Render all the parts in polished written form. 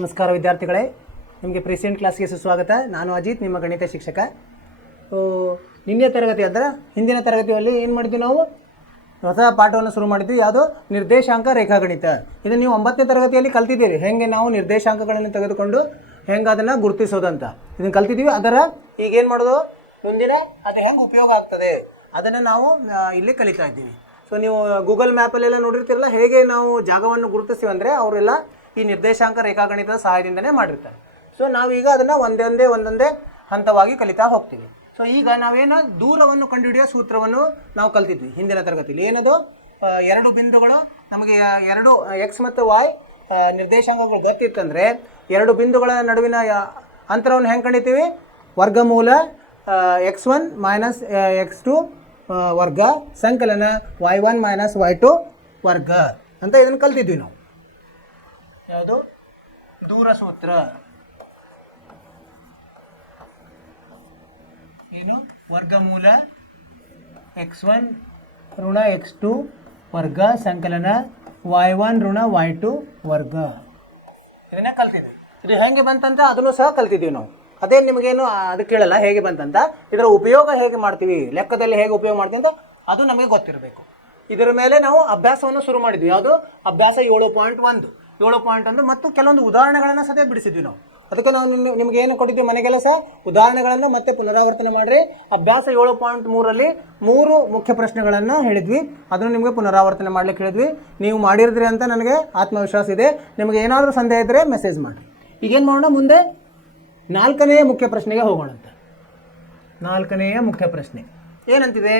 ನಮಸ್ಕಾರ ವಿದ್ಯಾರ್ಥಿಗಳೇ, ನಿಮಗೆ ಪ್ರೆಸೆಂಟ್ ಕ್ಲಾಸ್ಗೆ ಸುಸ್ವಾಗತ. ನಾನು ಅಜಿತ್, ನಿಮ್ಮ ಗಣಿತ ಶಿಕ್ಷಕ. ನಿನ್ನೆ ತರಗತಿ ಅಂದರೆ ಹಿಂದಿನ ತರಗತಿಯಲ್ಲಿ ಏನು ಮಾಡಿದ್ವಿ, ನಾವು ಹೊಸ ಪಾಠವನ್ನು ಶುರು ಮಾಡಿದ್ವಿ. ಯಾವುದು? ನಿರ್ದೇಶಾಂಕ ರೇಖಾಗಣಿತ. ಇದು ನೀವು 9ನೇ ತರಗತಿಯಲ್ಲಿ ಕಲ್ತಿದ್ದೀರಿ, ಹೇಗೆ ನಾವು ನಿರ್ದೇಶಾಂಕಗಳನ್ನು ತೆಗೆದುಕೊಂಡು ಹೆಂಗೆ ಅದನ್ನು ಗುರುತಿಸೋದಂತ ಇದನ್ನು ಕಲ್ತಿದ್ದೀವಿ. ಅದರ ಈಗೇನು ಮಾಡೋದು, ಮುಂದಿನ ಅದು ಹೆಂಗೆ ಉಪಯೋಗ ಆಗ್ತದೆ ಅದನ್ನು ನಾವು ಇಲ್ಲಿ ಕಲಿತಾ ಇದ್ದೀವಿ. ಸೊ ನೀವು ಗೂಗಲ್ ಮ್ಯಾಪಲ್ಲೆಲ್ಲ ನೋಡಿರ್ತಿರಲ್ಲ, ಹೇಗೆ ನಾವು ಜಾಗವನ್ನು ಗುರುತಿಸ್ತೀವಿ ಅಂದರೆ ಅವರೆಲ್ಲ ಈ ನಿರ್ದೇಶಾಂಕ ರೇಖಾಗಣಿತದ ಸಹಾಯದಿಂದನೇ ಮಾಡಿರ್ತಾರೆ. ಸೊ ನಾವೀಗ ಅದನ್ನು ಒಂದೊಂದೇ ಹಂತವಾಗಿ ಕಲಿತಾ ಹೋಗ್ತೀವಿ. ಸೊ ಈಗ ನಾವೇನು ದೂರವನ್ನು ಕಂಡುಹಿಡಿಯೋ ಸೂತ್ರವನ್ನು ನಾವು ಕಲ್ತಿದ್ವಿ ಹಿಂದಿನ ತರಗತಿಯಲ್ಲಿ. ಏನದು? ಎರಡು ಬಿಂದುಗಳು ನಮಗೆ ಎರಡು ಎಕ್ಸ್ ಮತ್ತು ವಾಯ್ ನಿರ್ದೇಶಾಂಕಗಳು ಗೊತ್ತಿತ್ತಂದರೆ ಎರಡು ಬಿಂದುಗಳ ನಡುವಿನ ಅಂತರವನ್ನು ಹೆಂಗೆ ಕಂಡಿತೀವಿ? ವರ್ಗಮೂಲ x1 ಮೈನಸ್ x2 ವರ್ಗ ಸಂಕಲನ y1 ಮೈನಸ್ y2 ವರ್ಗ ಅಂತ ಇದನ್ನು ಕಲ್ತಿದ್ವಿ ನಾವು. ಯಾವುದು? ದೂರ ಸೂತ್ರ. ಏನು? ವರ್ಗಮೂಲ x1 ಋಣ x2 ವರ್ಗ ಸಂಕಲನ y1 ಋಣ y2 ವರ್ಗ. ಇದನ್ನೇ ಕಲ್ತಿದ್ವಿ. ಇದು ಹೇಗೆ ಬಂತಂತ ಅದನ್ನು ಸಹ ಕಲ್ತಿದ್ದೀವಿ ನಾವು. ಅದೇ ನಿಮಗೇನು ಅದು ಕೇಳಲ್ಲ ಹೇಗೆ ಬಂತಂತ. ಇದರ ಉಪಯೋಗ ಹೇಗೆ ಮಾಡ್ತೀವಿ, ಲೆಕ್ಕದಲ್ಲಿ ಹೇಗೆ ಉಪಯೋಗ ಮಾಡ್ತೀವಿ ಅಂತ ಅದು ನಮಗೆ ಗೊತ್ತಿರಬೇಕು. ಇದರ ಮೇಲೆ ನಾವು ಅಭ್ಯಾಸವನ್ನು ಶುರು ಮಾಡಿದ್ವಿ. ಯಾವುದು? ಅಭ್ಯಾಸ 7.1 ಮತ್ತು ಕೆಲವೊಂದು ಉದಾಹರಣೆಗಳನ್ನು ಸಹ ಬಿಡಿಸಿದ್ವಿ ನಾವು. ಅದಕ್ಕೆ ನಾವು ನಿಮ್ಗೆ ಏನು ಕೊಟ್ಟಿದ್ವಿ, ಮನೆಗೆಲಸ ಉದಾಹರಣೆಗಳನ್ನು ಮತ್ತೆ ಪುನರಾವರ್ತನೆ ಮಾಡಿರಿ. ಅಭ್ಯಾಸ 7.3ರಲ್ಲಿ 3 ಮುಖ್ಯ ಪ್ರಶ್ನೆಗಳನ್ನು ಹೇಳಿದ್ವಿ. ಅದನ್ನು ನಿಮಗೆ ಪುನರಾವರ್ತನೆ ಮಾಡ್ಲಿಕ್ಕೆ ಹೇಳಿದ್ವಿ. ನೀವು ಮಾಡಿದ್ರಿ ಅಂತ ನನಗೆ ಆತ್ಮವಿಶ್ವಾಸ ಇದೆ. ನಿಮಗೆ ಏನಾದರೂ ಸಂದೇಹ ಇದ್ದರೆ ಮೆಸೇಜ್ ಮಾಡಿ. ಈಗೇನು ಮಾಡೋಣ, ಮುಂದೆ 4ನೇ ಮುಖ್ಯ ಪ್ರಶ್ನೆಗೆ ಹೋಗೋಣಂತೆ. 4ನೆಯ ಮುಖ್ಯ ಪ್ರಶ್ನೆ ಏನಂತಿದೆ?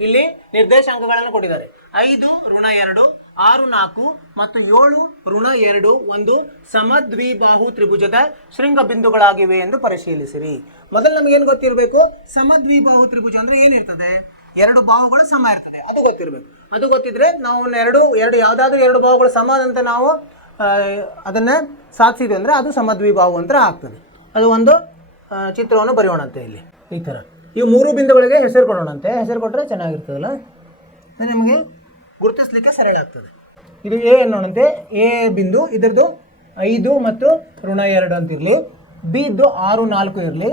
ಇಲ್ಲಿ ನಿರ್ದೇಶಾಂಕಗಳನ್ನು ಕೊಟ್ಟಿದ್ದಾರೆ. 5 ಋಣ 2 6 4 ಮತ್ತು 7 ಋಣ 2 ಒಂದು ಸಮದ್ವಿಬಾಹು ತ್ರಿಭುಜದ ಶೃಂಗ ಬಿಂದುಗಳಾಗಿವೆ ಎಂದು ಪರಿಶೀಲಿಸಿರಿ. ಮೊದಲು ನಮಗೇನು ಗೊತ್ತಿರಬೇಕು? ಸಮದ್ವಿಬಾಹು ತ್ರಿಭುಜ ಅಂದರೆ ಏನಿರ್ತದೆ? ಎರಡು ಬಾಹುಗಳು ಸಮ ಇರ್ತದೆ, ಅದು ಗೊತ್ತಿರಬೇಕು. ಅದು ಗೊತ್ತಿದ್ರೆ ನಾವು ಎರಡು ಯಾವುದಾದ್ರೂ ಎರಡು ಬಾಹುಗಳು ಸಮ ಅಂತ ನಾವು ಅದನ್ನು ಸಾಧಿಸಿದ್ವಿ ಅಂದರೆ ಅದು ಸಮದ್ವಿಬಾಹು ಅಂತ ಆಗ್ತದೆ. ಅದು ಒಂದು ಚಿತ್ರವನ್ನು ಬರೆಯೋಣಂತೆ ಇಲ್ಲಿ ಈ ಥರ. ಇವು 3 ಬಿಂದುಗಳಿಗೆ ಹೆಸರು ಕೊಡೋಣಂತೆ. ಹೆಸರು ಕೊಟ್ಟರೆ ಚೆನ್ನಾಗಿರ್ತದಲ್ಲ, ನಿಮಗೆ ಗುರುತಿಸ್ಲಿಕ್ಕೆ ಸರಳ ಆಗ್ತದೆ. ಇದು ಎ ಅನ್ನೋಣಂತೆ. ಎ ಬಿಂದು ಇದರದ್ದು 5 ಮತ್ತು ಋಣ 2 ಅಂತಿರಲಿ. ಬಿ ಇದ್ದು 6 4 ಇರಲಿ.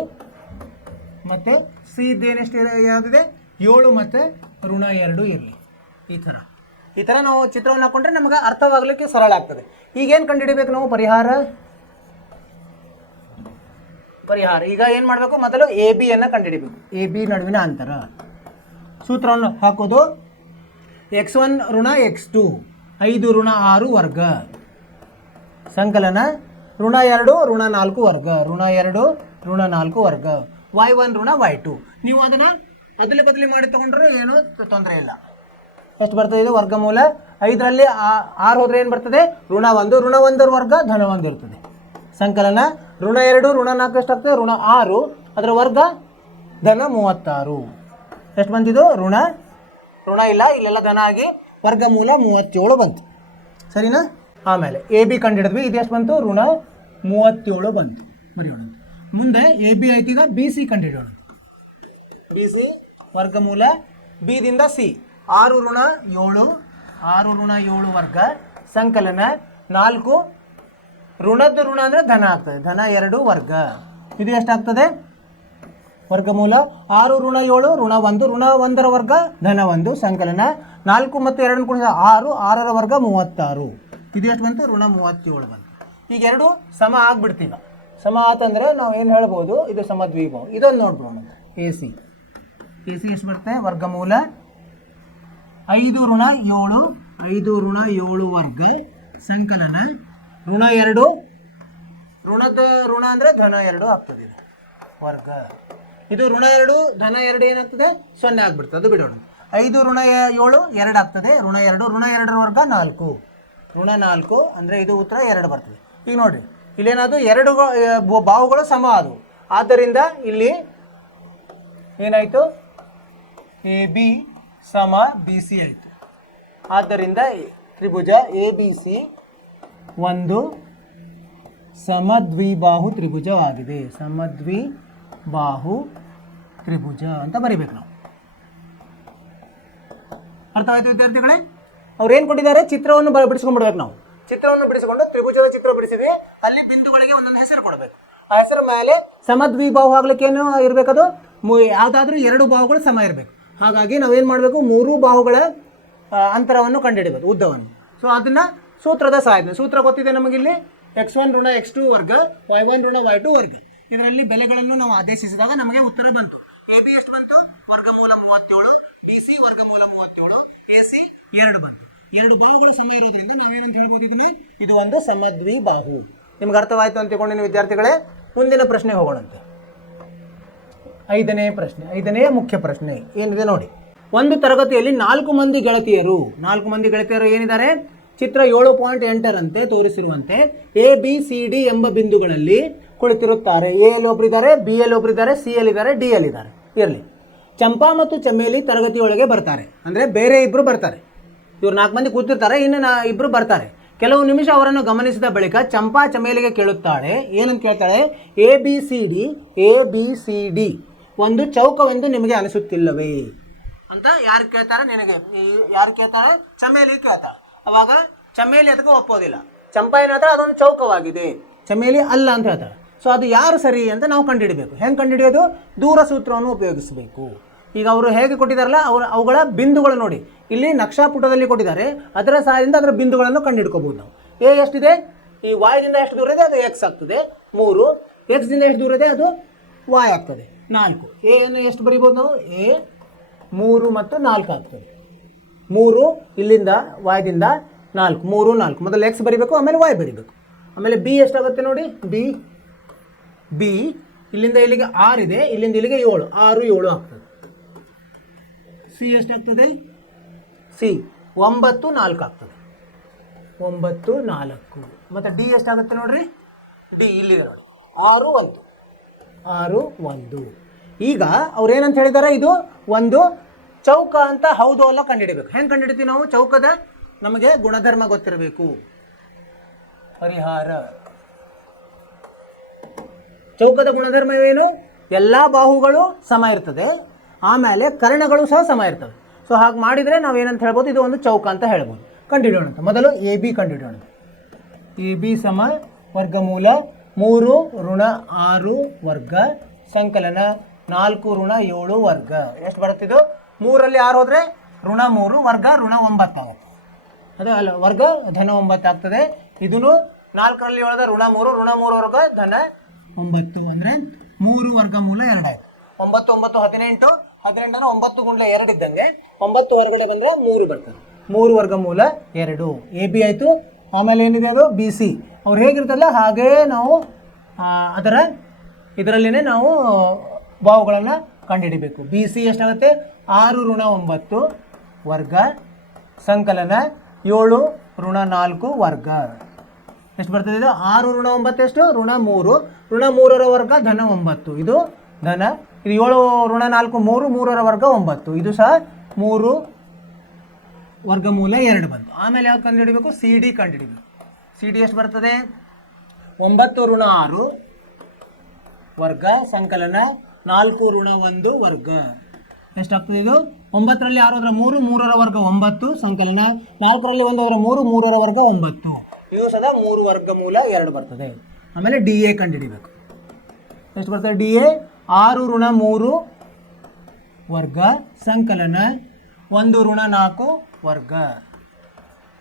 ಮತ್ತು ಸಿ ಇದ್ದೇನೆಷ್ಟು ಯಾವುದಿದೆ? 7 ಮತ್ತು ಋಣ 2 ಇರಲಿ. ಈ ಥರ ನಾವು ಚಿತ್ರವನ್ನು ಹಾಕೊಂಡ್ರೆ ನಮಗೆ ಅರ್ಥವಾಗಲಿಕ್ಕೆ ಸರಳ ಆಗ್ತದೆ. ಈಗೇನು ಕಂಡುಹಿಡಿಬೇಕು ನಾವು? ಪರಿಹಾರ. ಈಗ ಏನು ಮಾಡಬೇಕು? ಮೊದಲು ಎ ಬಿಯನ್ನು ಕಂಡುಹಿಡಿಬೇಕು. ಎ ಬಿ ನಡುವಿನ ಅಂತರ. ಸೂತ್ರವನ್ನು ಹಾಕೋದು x1 ಋಣ x2 5 ಋಣ 6 ವರ್ಗ ಸಂಕಲನ ಋಣ 2 ಋಣ 4 ವರ್ಗ ಋಣ 2 ಋಣ 4 ವರ್ಗ y1 ಋಣ y2. ನೀವು ಅದನ್ನು ಬದಲಿ ಮಾಡಿ ತಗೊಂಡ್ರೆ ಏನೂ ತೊಂದರೆ ಇಲ್ಲ. ಎಷ್ಟು ಬರ್ತದೆ ಇದು? ವರ್ಗಮೂಲ 5ರಲ್ಲಿ 6 ಹೋದರೆ ಏನು ಬರ್ತದೆ? ಋಣ 1 ಋಣ 1 ವರ್ಗ ಧನ 1 ಇರ್ತದೆ. ಸಂಕಲನ ಋಣ 2 ಋಣ 4 ಎಷ್ಟಾಗ್ತದೆ? ಋಣ 6 ಅದರ ವರ್ಗ ಧನ 36. ಎಷ್ಟು ಬಂತಿದ್ದು? ಋಣ ಇಲ್ಲ, ಇಲ್ಲೆಲ್ಲ ಧನ ಆಗಿ ವರ್ಗಮೂಲ 37 ಬಂತು. ಸರಿನಾ? ಆಮೇಲೆ ಎ ಬಿ ಕಂಡುಹಿಡಿದ್ವಿ. ಇದು ಎಷ್ಟು ಬಂತು? ಋಣ 37 ಬಂತು. ಬರೆಯೋಣ. ಮುಂದೆ ಎ ಬಿ ಆಯ್ತು. ಈಗ ಬಿ ಸಿ ಕಂಡುಹಿಡಿಯೋಣ. ಬಿ ಸಿ ವರ್ಗಮೂಲ ಬಿದಿಂದ ಸಿ 6 ಋಣ 7 ವರ್ಗ ಸಂಕಲನ 4 ಋಣದ ಋಣ ಅಂದರೆ ಧನ ಆಗ್ತದೆ. ಧನ 2 ವರ್ಗ. ಇದು ಎಷ್ಟಾಗ್ತದೆ? ವರ್ಗಮೂಲ 6 ಋಣ 7 ಋಣ 1 ಋಣ 1ರ ವರ್ಗ ಧನ 1 ಸಂಕಲನ 4 ಮತ್ತು 2 ಕೂಡಿದ 6 6ರ ವರ್ಗ 36. ಇದು ಎಷ್ಟು ಬಂತು? ಋಣ 37 ಬಂತು. ಈಗ ಎರಡು ಸಮ ಆಗ್ಬಿಡ್ತೀವಿ. ಸಮ ಆತಂದರೆ ನಾವು ಏನು ಹೇಳ್ಬೋದು? ಇದು ಸಮದ್ವಿಬಾಹು. ಇದೊಂದು ನೋಡ್ಬೋಣ. ಎ ಸಿ ಎಷ್ಟು ಬರುತ್ತೆ? ವರ್ಗಮೂಲ 5 ಋಣ 7 ವರ್ಗ ಸಂಕಲನ ಋಣ 2 ಋಣದ ಋಣ ಅಂದರೆ ಧನ 2 ಆಗ್ತದೆ. ಇದು ವರ್ಗ. ಇದು ಋಣ 2 ಧನ 2 ಏನಾಗ್ತದೆ? 0 ಆಗ್ಬಿಡ್ತದೆ. ಅದು ಬಿಡೋಣ. 5 ಋಣ 7 2 ಆಗ್ತದೆ. ಋಣ 2ರ ವರ್ಗ 4 ಋಣ 4 ಅಂದರೆ ಇದು ಉತ್ತರ 2 ಬರ್ತದೆ. ಈಗ ನೋಡಿರಿ, ಇಲ್ಲೇನಾದ್ರು ಎರಡು ಬಾಹುಗಳು ಸಮ ಆದವು. ಆದ್ದರಿಂದ ಇಲ್ಲಿ ಏನಾಯಿತು? ಎ ಬಿ ಸಮ ಬಿ ಸಿ ಆಯಿತು. ಆದ್ದರಿಂದ ತ್ರಿಭುಜ ಎ ಬಿ ಸಿ ಒಂದು ಸಮದ್ವಿಬಾಹು ತ್ರಿಭುಜವಾಗಿದೆ. ಸಮದ್ವಿಬಾಹು ತ್ರಿಭುಜ ಅಂತ ಬರಿಬೇಕು ನಾವು. ಅರ್ಥವಾಯಿತು ವಿದ್ಯಾರ್ಥಿಗಳೇ? ಅವ್ರು ಏನು ಕೊಟ್ಟಿದ್ದಾರೆ? ಚಿತ್ರವನ್ನು ಬಿಡಿಸ್ಕೊಂಡ್ಬಿಡ್ಬೇಕು ನಾವು. ಚಿತ್ರವನ್ನು ಬಿಡಿಸಿಕೊಂಡು ತ್ರಿಭುಜದ ಚಿತ್ರ ಬಿಡಿಸಿದ್ವಿ, ಅಲ್ಲಿ ಬಿಂದುಗಳಿಗೆ ಒಂದೊಂದು ಹೆಸರು ಕೊಡಬೇಕು. ಆ ಹೆಸರ ಮೇಲೆ ಸಮದ್ವಿಬಾಹು ಆಗ್ಲಿಕ್ಕೆ ಏನು ಇರಬೇಕದು, ಯಾವುದಾದ್ರೂ 2 ಬಾಹುಗಳು ಸಮ ಇರಬೇಕು. ಹಾಗಾಗಿ ನಾವೇನು ಮಾಡಬೇಕು, 3 ಬಾಹುಗಳ ಅಂತರವನ್ನು ಕಂಡುಹಿಡಬೇಕು, ಉದ್ದವನ್ನು. ಸೊ ಅದನ್ನ ಸೂತ್ರದ ಸಹಾಯದಿಂದ, ಸೂತ್ರ ಗೊತ್ತಿದೆ ನಮಗಿಲ್ಲಿ, x1 ಋಣ x2 ವರ್ಗ y1 ಋಣ y2 ವರ್ಗ. ಇದರಲ್ಲಿ ಬೆಲೆಗಳನ್ನು ನಾವು ಆದೇಶಿಸಿದಾಗ ನಮಗೆ ಉತ್ತರ ಬಂತು. ಎ ಬಿ ಎಷ್ಟು ಬಂತು, ವರ್ಗಮೂಲ 37, ಬಿ ಸಿ ವರ್ಗಮೂಲ 37, ಎ ಸಿ 2 ಬಂತು. 2 ಬಾಹುಗಳು ಸಮ ಇರೋದ್ರಿಂದ ನಾವೇನಂತ ಹೇಳ್ಬೋದು, ಇದನ್ನ ಇದು ಒಂದು ಸಮದ್ವಿಬಾಹು. ನಿಮ್ಗೆ ಅರ್ಥವಾಯ್ತು ಅಂತ ತಿಳ್ಕೊಂಡಿನ ವಿದ್ಯಾರ್ಥಿಗಳೇ, ಮುಂದಿನ ಪ್ರಶ್ನೆ ಹೋಗೋಣಂತೆ. 5ನೇ ಪ್ರಶ್ನೆ, 5ನೇ ಮುಖ್ಯ ಪ್ರಶ್ನೆ ಏನಿದೆ ನೋಡಿ. ಒಂದು ತರಗತಿಯಲ್ಲಿ 4 ಮಂದಿ ಗೆಳತಿಯರು ಏನಿದ್ದಾರೆ, ಚಿತ್ರ 7.8ರಂತೆ ತೋರಿಸಿರುವಂತೆ ಎ ಬಿ ಸಿ ಡಿ ಎಂಬ ಬಿಂದುಗಳಲ್ಲಿ ಕುಳಿತಿರುತ್ತಾರೆ. ಎ ಯಲ್ಲಿ ಒಬ್ಬರಿದ್ದಾರೆ, ಬಿ ಯಲ್ಲಿ ಒಬ್ಬರಿದ್ದಾರೆ, ಸಿ ಯಲ್ಲಿದ್ದಾರೆ, ಡಿ ಯಲ್ಲಿದ್ದಾರೆ. ಇರಲಿ, ಚಂಪಾ ಮತ್ತು ಚಮೇಲಿ ತರಗತಿಯೊಳಗೆ ಬರ್ತಾರೆ, ಅಂದರೆ ಬೇರೆ ಇಬ್ಬರು ಬರ್ತಾರೆ. ಇವ್ರು 4 ಮಂದಿ ಕೂತಿರ್ತಾರೆ, ಇನ್ನು ಇಬ್ಬರು ಬರ್ತಾರೆ. ಕೆಲವು ನಿಮಿಷ ಅವರನ್ನು ಗಮನಿಸಿದ ಬಳಿಕ ಚಂಪಾ ಚಮೇಲಿಗೆ ಕೇಳುತ್ತಾಳೆ, ಏನಂತ ಕೇಳ್ತಾಳೆ, ಎ ಬಿ ಸಿ ಡಿ ಒಂದು ಚೌಕವೆಂದು ನಿಮಗೆ ಅನಿಸುತ್ತಿಲ್ಲವೇ ಅಂತ ಯಾರು ಕೇಳ್ತಾರೆ, ಯಾರು ಕೇಳ್ತಾಳೆ, ಚಮೇಲಿ ಕೇಳ್ತಾಳೆ. ಅವಾಗ ಚಮೇಲಿ ಅದಕ್ಕೆ ಒಪ್ಪೋದಿಲ್ಲ. ಚಂಪಾ ಏನು ಹೇಳ್ತಾಳೆ, ಅದೊಂದು ಚೌಕವಾಗಿದೆ, ಚಮೇಲಿ ಅಲ್ಲ ಅಂತ ಹೇಳ್ತಾಳೆ. ಸೊ ಅದು ಯಾರು ಸರಿ ಅಂತ ನಾವು ಕಂಡುಹಿಡಬೇಕು. ಹೆಂಗೆ ಕಂಡುಹಿಡಿಯೋದು, ದೂರ ಸೂತ್ರವನ್ನು ಉಪಯೋಗಿಸಬೇಕು. ಈಗ ಅವರು ಹೇಗೆ ಕೊಟ್ಟಿದ್ದಾರಲ್ಲ, ಅವುಗಳ ಬಿಂದುಗಳು ನೋಡಿ, ಇಲ್ಲಿ ನಕ್ಷಾಪುಟದಲ್ಲಿ ಕೊಟ್ಟಿದ್ದಾರೆ, ಅದರ ಸಹಾಯದಿಂದ ಅದರ ಬಿಂದುಗಳನ್ನು ಕಂಡುಹಿಡ್ಕೋಬಹುದು ನಾವು. ಎ ಎಷ್ಟಿದೆ, ಈ ವಾಯದಿಂದ ಎಷ್ಟು ದೂರ ಇದೆ, ಅದು ಎಕ್ಸ್ ಆಗ್ತದೆ 3, ಎಕ್ಸ್ದಿಂದ ಎಷ್ಟು ದೂರ ಇದೆ, ಅದು ವಾಯ್ ಆಗ್ತದೆ 4. ಎ ಅನ್ನು ಎಷ್ಟು ಬರೀಬೋದು ನಾವು, ಎ 3 ಮತ್ತು 4 ಆಗ್ತದೆ. 3 ಇಲ್ಲಿಂದ ವಾಯ್ದಿಂದ 4, 3 4, ಮೊದಲು ಎಕ್ಸ್ ಬರೀಬೇಕು, ಆಮೇಲೆ ವಾಯ್ ಬರೀಬೇಕು. ಆಮೇಲೆ ಬಿ ಎಷ್ಟಾಗುತ್ತೆ ನೋಡಿ, ಬಿ ಇಲ್ಲಿಂದ ಇಲ್ಲಿಗೆ 6 ಇದೆ, ಇಲ್ಲಿಂದ ಇಲ್ಲಿಗೆ 7, 6 7 ಆಗ್ತದೆ. ಸಿ ಎಷ್ಟಾಗ್ತದೆ, ಸಿ 9 4 ಆಗ್ತದೆ, 9 4. ಮತ್ತು ಡಿ ಎಷ್ಟಾಗುತ್ತೆ ನೋಡ್ರಿ, ಡಿ ಇಲ್ಲಿದೆ ನೋಡಿ, 6 1. ಈಗ ಅವ್ರು ಏನಂತ ಹೇಳಿದ್ದಾರೆ, ಇದು ಒಂದು ಚೌಕ ಅಂತ ಹೌದು ಅಲ್ಲ ಕಂಡುಹಿಡಬೇಕು. ಹೆಂಗೆ ಕಂಡುಹಿಡ್ತೀವಿ ನಾವು, ಚೌಕದ ನಮಗೆ ಗುಣಧರ್ಮ ಗೊತ್ತಿರಬೇಕು. ಪರಿಹಾರ, ಚೌಕದ ಗುಣಧರ್ಮ ಏನು, ಎಲ್ಲ ಬಾಹುಗಳು ಸಮ ಇರ್ತದೆ, ಆಮೇಲೆ ಕರ್ಣಗಳು ಸಹ ಸಮ ಇರ್ತವೆ. ಸೊ ಹಾಗೆ ಮಾಡಿದರೆ ನಾವೇನಂತ ಹೇಳ್ಬೋದು, ಇದು ಒಂದು ಚೌಕ ಅಂತ ಹೇಳ್ಬೋದು. ಕಂಡುಹಿಡಿಯೋಣ. ಮೊದಲು ಎ ಬಿ ಕಂಡುಹಿಡಿಯೋಣ. ಎ ಬಿ ಸಮ ವರ್ಗಮೂಲ 3 ಋಣ 6 ವರ್ಗ ಸಂಕಲನ 4 ಋಣ 7 ವರ್ಗ. ಎಷ್ಟು ಬರುತ್ತಿದ್ದು, 3ರಲ್ಲಿ 6 ಹೋದರೆ ಋಣ 3 ವರ್ಗ ಋಣ 9 ಆಗುತ್ತೆ. ಅದೇ ಅಲ್ಲ, ವರ್ಗ ಧನ 9 ಆಗ್ತದೆ. ಇದನ್ನು 4ರಲ್ಲಿ 7 ಋಣ 3 ವರ್ಗ ಧನ 9, ಅಂದರೆ 3 ವರ್ಗಮೂಲ 2 ಆಯಿತು. 9 9 18, 18 9 ಗುಂಡ್ಲೆ 2 ಇದ್ದಂಗೆ 9 ಹೊರಗಡೆ ಬಂದರೆ 3 ಬರ್ತದೆ. 3 ವರ್ಗಮೂಲ 2 ಎ ಬಿ ಆಯಿತು. ಆಮೇಲೆ ಏನಿದೆ ಅದು ಬಿ ಸಿ. ಅವ್ರು ಹೇಗಿರ್ತಲ್ಲ ಹಾಗೇ ನಾವು ಇದರಲ್ಲಿನೇ ನಾವು ಬಾಹುಗಳನ್ನು ಕಂಡುಹಿಡಿಬೇಕು. ಬಿ ಸಿ ಎಷ್ಟಾಗುತ್ತೆ, 6 ಋಣ 9 ವರ್ಗ ಸಂಕಲನ 7 ಋಣ 4 ವರ್ಗ. ಎಷ್ಟು ಬರ್ತದೆ ಇದು, 6 ಋಣ 9 ಎಷ್ಟು, ಋಣ 3, ಋಣ 3ರ ವರ್ಗ ಧನ 9, ಇದು ಧನ. ಇದು 7 ಋಣ 4 3, 3ರ ವರ್ಗ 9, ಇದು ಸಹ 3 ವರ್ಗಮೂಲ 2 ಬಂತು. ಆಮೇಲೆ ಯಾವ್ದು ಕಂಡುಹಿಡಬೇಕು, ಸಿ ಡಿ ಕಂಡುಹಿಡಬೇಕು. ಸಿ ಡಿ ಎಷ್ಟು ಬರ್ತದೆ, 9 ಋಣ 6 ವರ್ಗ ಸಂಕಲನ 4 ಋಣ 1 ವರ್ಗ. ಎಷ್ಟಾಗ್ತದೆ ಇದು, 9ರಲ್ಲಿ 6 ಹೋದ್ರೆ 3, 3ರ ವರ್ಗ 9 ಸಂಕಲನ 4ರಲ್ಲಿ 1 ಹೋದ್ರೆ 3, 3ರ ವರ್ಗ 9. ಇದು ಸದಾ 3 ವರ್ಗಮೂಲ 2 ಬರ್ತದೆ. ಆಮೇಲೆ ಡಿ ಎ ಕಂಡುಹಿಡಿಬೇಕು. ಎಷ್ಟು ಬರ್ತದೆ, ಡಿ ಎ 6 ಋಣ 3 ವರ್ಗ ಸಂಕಲನ 1 ಋಣ 4 ವರ್ಗ.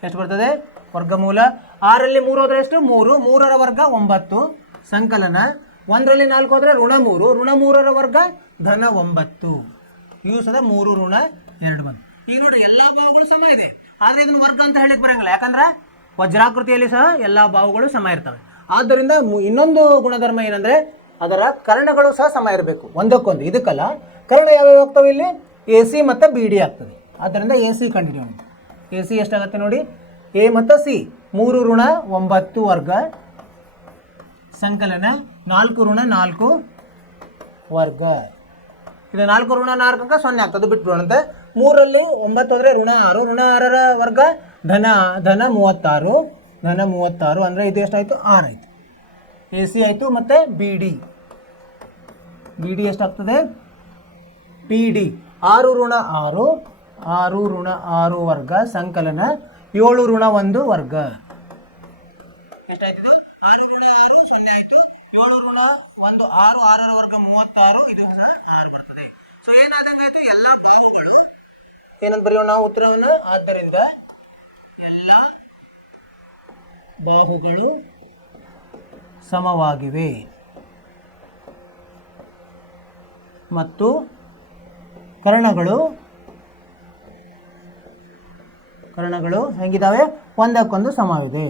ಎಷ್ಟು ಬರ್ತದೆ, ವರ್ಗಮೂಲ 6ರಲ್ಲಿ 3 ಹೋದ್ರೆ ಎಷ್ಟು, 3, 3ರ ವರ್ಗ 9 ಸಂಕಲನ 1ರಲ್ಲಿ 4 ಹೋದರೆ ಋಣ 3, ಋಣ 3ರ ವರ್ಗ ಧನ 9. ಇವು ಸದಾ 3 ಋಣ 2 ಬಂತು. ಈಗ ನೋಡ್ರಿ, ಎಲ್ಲ ಬಾಹುಗಳು ಸಮ ಇದೆ, ಆದರೆ ಇದನ್ನು ವರ್ಗ ಅಂತ ಹೇಳಕ್ಕೆ ಬರೋಂಗಿಲ್ಲ. ಯಾಕಂದ್ರೆ ವಜ್ರಾಕೃತಿಯಲ್ಲಿ ಸಹ ಎಲ್ಲ ಬಾಹುಗಳು ಸಮ ಇರ್ತವೆ. ಆದ್ದರಿಂದ ಇನ್ನೊಂದು ಗುಣಧರ್ಮ ಏನಂದರೆ, ಅದರ ಕರ್ಣಗಳು ಸಹ ಸಮ ಇರಬೇಕು ಒಂದಕ್ಕೊಂದು. ಇದಕ್ಕಲ್ಲ, ಕರ್ಣ ಯಾವ್ಯಾವ ಆಗ್ತವೆ ಇಲ್ಲಿ, ಎ ಸಿ ಮತ್ತು ಬಿ ಡಿ ಆಗ್ತದೆ. ಆದ್ದರಿಂದ ಎ ಸಿ ಕಂಡುಹಿಡಿಯೋಣ. ಎ ಸಿ ಎಷ್ಟಾಗುತ್ತೆ ನೋಡಿ, ಎ ಮತ್ತು ಸಿ 3 ಋಣ 9 ವರ್ಗ ಸಂಕಲನ 4 ಋಣ 4 ವರ್ಗ. ಇದು 4 ಋಣ 4 ಅಂಕ 0 ಆಗ್ತದೆ, ಬಿಟ್ಬಿಡೋಣಂತೆ. 3ರಲ್ಲಿ 9 ಹೋದರೆ ಋಣ 6, ಋಣ 6ರ ವರ್ಗ ಧನ 36, ಧನ 36, ಅಂದರೆ ಇದು ಎಷ್ಟಾಯಿತು, 6 ಆಯಿತು. ಎ ಸಿ ಆಯಿತು. ಮತ್ತು ಬಿ ಡಿ ಎಷ್ಟಾಗ್ತದೆ, ಪಿ ಡಿ 6 ಋಣ 6, 6 ಋಣ 6 ವರ್ಗ ಸಂಕಲನ 7 ಋಣ 1 ವರ್ಗ. ಏನಂತ ಬರೆಯೋಣ ನಾವು ಉತ್ತರವನ್ನು? ಆದ್ದರಿಂದ ಎಲ್ಲ ಬಾಹುಗಳು ಸಮವಾಗಿವೆ ಮತ್ತು ಕರ್ಣಗಳು ಹೇಗಿದ್ದಾವೆ? ಒಂದಕ್ಕೊಂದು ಸಮವಿದೆ,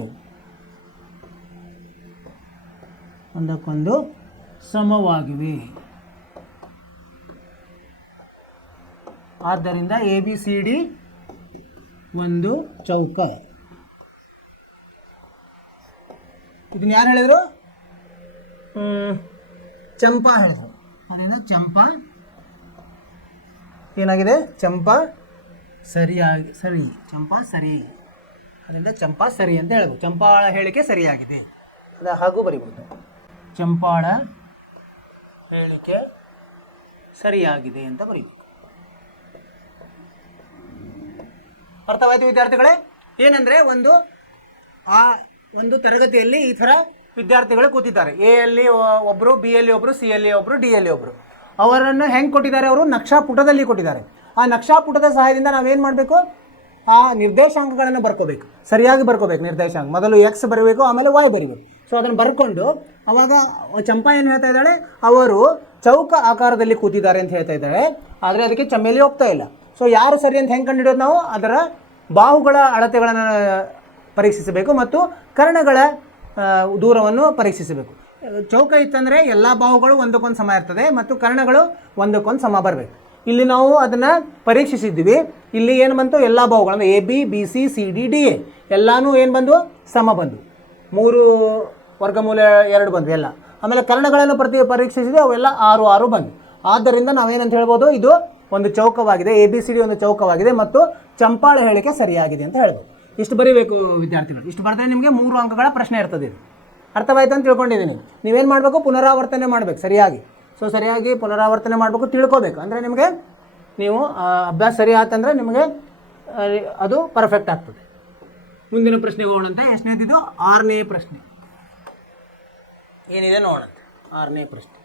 ಒಂದಕ್ಕೊಂದು ಸಮವಾಗಿವೆ. ಆದ್ದರಿಂದ ABCD ಒಂದು ಚೌಕ. ಇದನ್ನ ಯಾರು ಹೇಳಿದರು? ಚಂಪಾ ಹೇಳಿದರು. ಅದರಿಂದ ಚಂಪಾ ಏನಾಗಿದೆ? ಚಂಪಾ ಸರಿಯಾಗಿ ಚಂಪಾ ಸರಿ. ಅದರಿಂದ ಚಂಪಾ ಸರಿ ಅಂತ ಹೇಳ್ಬೋದು. ಚಂಪಾಳ ಹೇಳಿಕೆ ಸರಿಯಾಗಿದೆ. ಅದು ಹಾಗೂ ಬರಿಬೋದು. ಚಂಪಾಳ ಹೇಳಿಕೆ ಸರಿಯಾಗಿದೆ ಅಂತ ಬರೀಬೇಕು. ಅರ್ಥವಾಯ್ತು ವಿದ್ಯಾರ್ಥಿಗಳೇ? ಏನಂದರೆ ಒಂದು ತರಗತಿಯಲ್ಲಿ ಈ ಥರ ವಿದ್ಯಾರ್ಥಿಗಳು ಕೂತಿದ್ದಾರೆ. ಎ ಅಲ್ಲಿ ಒಬ್ಬರು, ಬಿ ಅಲ್ಲಿ ಒಬ್ಬರು, ಸಿ ಅಲ್ಲಿ ಒಬ್ಬರು, ಡಿ ಅಲ್ಲಿ ಒಬ್ಬರು. ಅವರನ್ನು ಹೆಂಗೆ ಕೊಟ್ಟಿದ್ದಾರೆ? ಅವರು ನಕ್ಷಾಪುಟದಲ್ಲಿ ಕೊಟ್ಟಿದ್ದಾರೆ. ಆ ನಕ್ಷಾಪುಟದ ಸಹಾಯದಿಂದ ನಾವೇನು ಮಾಡಬೇಕು? ಆ ನಿರ್ದೇಶಾಂಕಗಳನ್ನು ಬರ್ಕೋಬೇಕು, ಸರಿಯಾಗಿ ಬರ್ಕೋಬೇಕು. ನಿರ್ದೇಶಾಂಕ ಮೊದಲು ಎಕ್ಸ್ ಬರಬೇಕು, ಆಮೇಲೆ ವಾಯ್ ಬರೀಬೇಕು. ಸೊ ಅದನ್ನು ಬರ್ಕೊಂಡು ಅವಾಗ ಚಂಪಾ ಏನು ಹೇಳ್ತಾ ಇದ್ದಾಳೆ? ಅವರು ಚೌಕ ಆಕಾರದಲ್ಲಿ ಕೂತಿದ್ದಾರೆ ಅಂತ ಹೇಳ್ತಾ ಇದ್ದಾಳೆ. ಆದರೆ ಅದಕ್ಕೆ ಚಮ್ಮೇಲಿ ಹೋಗ್ತಾ ಇಲ್ಲ. ಸೊ ಯಾರು ಸರಿ ಅಂತ ಹೆಂಗೆ ಕಂಡುಹಿಡಿಯೋದು? ನಾವು ಅದರ ಬಾಹುಗಳ ಅಳತೆಗಳನ್ನು ಪರೀಕ್ಷಿಸಬೇಕು ಮತ್ತು ಕರ್ಣಗಳ ದೂರವನ್ನು ಪರೀಕ್ಷಿಸಬೇಕು. ಚೌಕ ಇತ್ತಂದರೆ ಎಲ್ಲ ಬಾಹುಗಳು ಒಂದಕ್ಕೊಂದು ಸಮ ಇರ್ತದೆ ಮತ್ತು ಕರ್ಣಗಳು ಒಂದಕ್ಕೊಂದು ಸಮ ಬರಬೇಕು. ಇಲ್ಲಿ ನಾವು ಅದನ್ನು ಪರೀಕ್ಷಿಸಿದ್ವಿ. ಇಲ್ಲಿ ಏನು ಬಂತು? ಎಲ್ಲ ಬಾಹುಗಳು ಅಂದರೆ AB, BC, CD, DA ಎಲ್ಲನೂ ಏನು ಬಂದು? ಸಮ ಬಂದು. 3 ವರ್ಗಮೂಲ 2 ಬಂದು ಎಲ್ಲ. ಆಮೇಲೆ ಕರ್ಣಗಳನ್ನು ಪರೀಕ್ಷಿಸಿದ್ವಿ, ಅವೆಲ್ಲ 6 6 ಬಂದು. ಆದ್ದರಿಂದ ನಾವೇನಂತ ಹೇಳ್ಬೋದು? ಇದು ಒಂದು ಚೌಕವಾಗಿದೆ. ABCD ಒಂದು ಚೌಕವಾಗಿದೆ ಮತ್ತು ಚಂಪಾಳ ಹೇಳಿಕೆ ಸರಿಯಾಗಿದೆ ಅಂತ ಹೇಳ್ಬೋದು. ಇಷ್ಟು ಬರೀಬೇಕು ವಿದ್ಯಾರ್ಥಿಗಳು. ಇಷ್ಟು ಬರೆದ್ರೆ ನಿಮಗೆ 3 ಅಂಕಗಳ ಪ್ರಶ್ನೆ ಇರ್ತದೆ. ಇದು ಅರ್ಥವಾಯ್ತು ಅಂತ ತಿಳ್ಕೊಂಡಿದ್ದೀನಿ. ನೀವೇನು ಮಾಡಬೇಕು? ಪುನರಾವರ್ತನೆ ಮಾಡಬೇಕು ಸರಿಯಾಗಿ. ಸೊ ಸರಿಯಾಗಿ ಪುನರಾವರ್ತನೆ ಮಾಡಬೇಕು, ತಿಳ್ಕೋಬೇಕು. ಅಂದರೆ ನಿಮಗೆ ನೀವು ಅಭ್ಯಾಸ ಸರಿ ಆತಂದರೆ ನಿಮಗೆ ಅದು ಪರ್ಫೆಕ್ಟ್ ಆಗ್ತದೆ. ಮುಂದಿನ ಪ್ರಶ್ನೆಗೆ ಹೋಗೋಣಂತೆ. ಎಷ್ಟನೇದಿದು? 6ನೇ ಪ್ರಶ್ನೆ ಏನಿದೆ ನೋಡೋಣಂತೆ. 6ನೇ ಪ್ರಶ್ನೆ.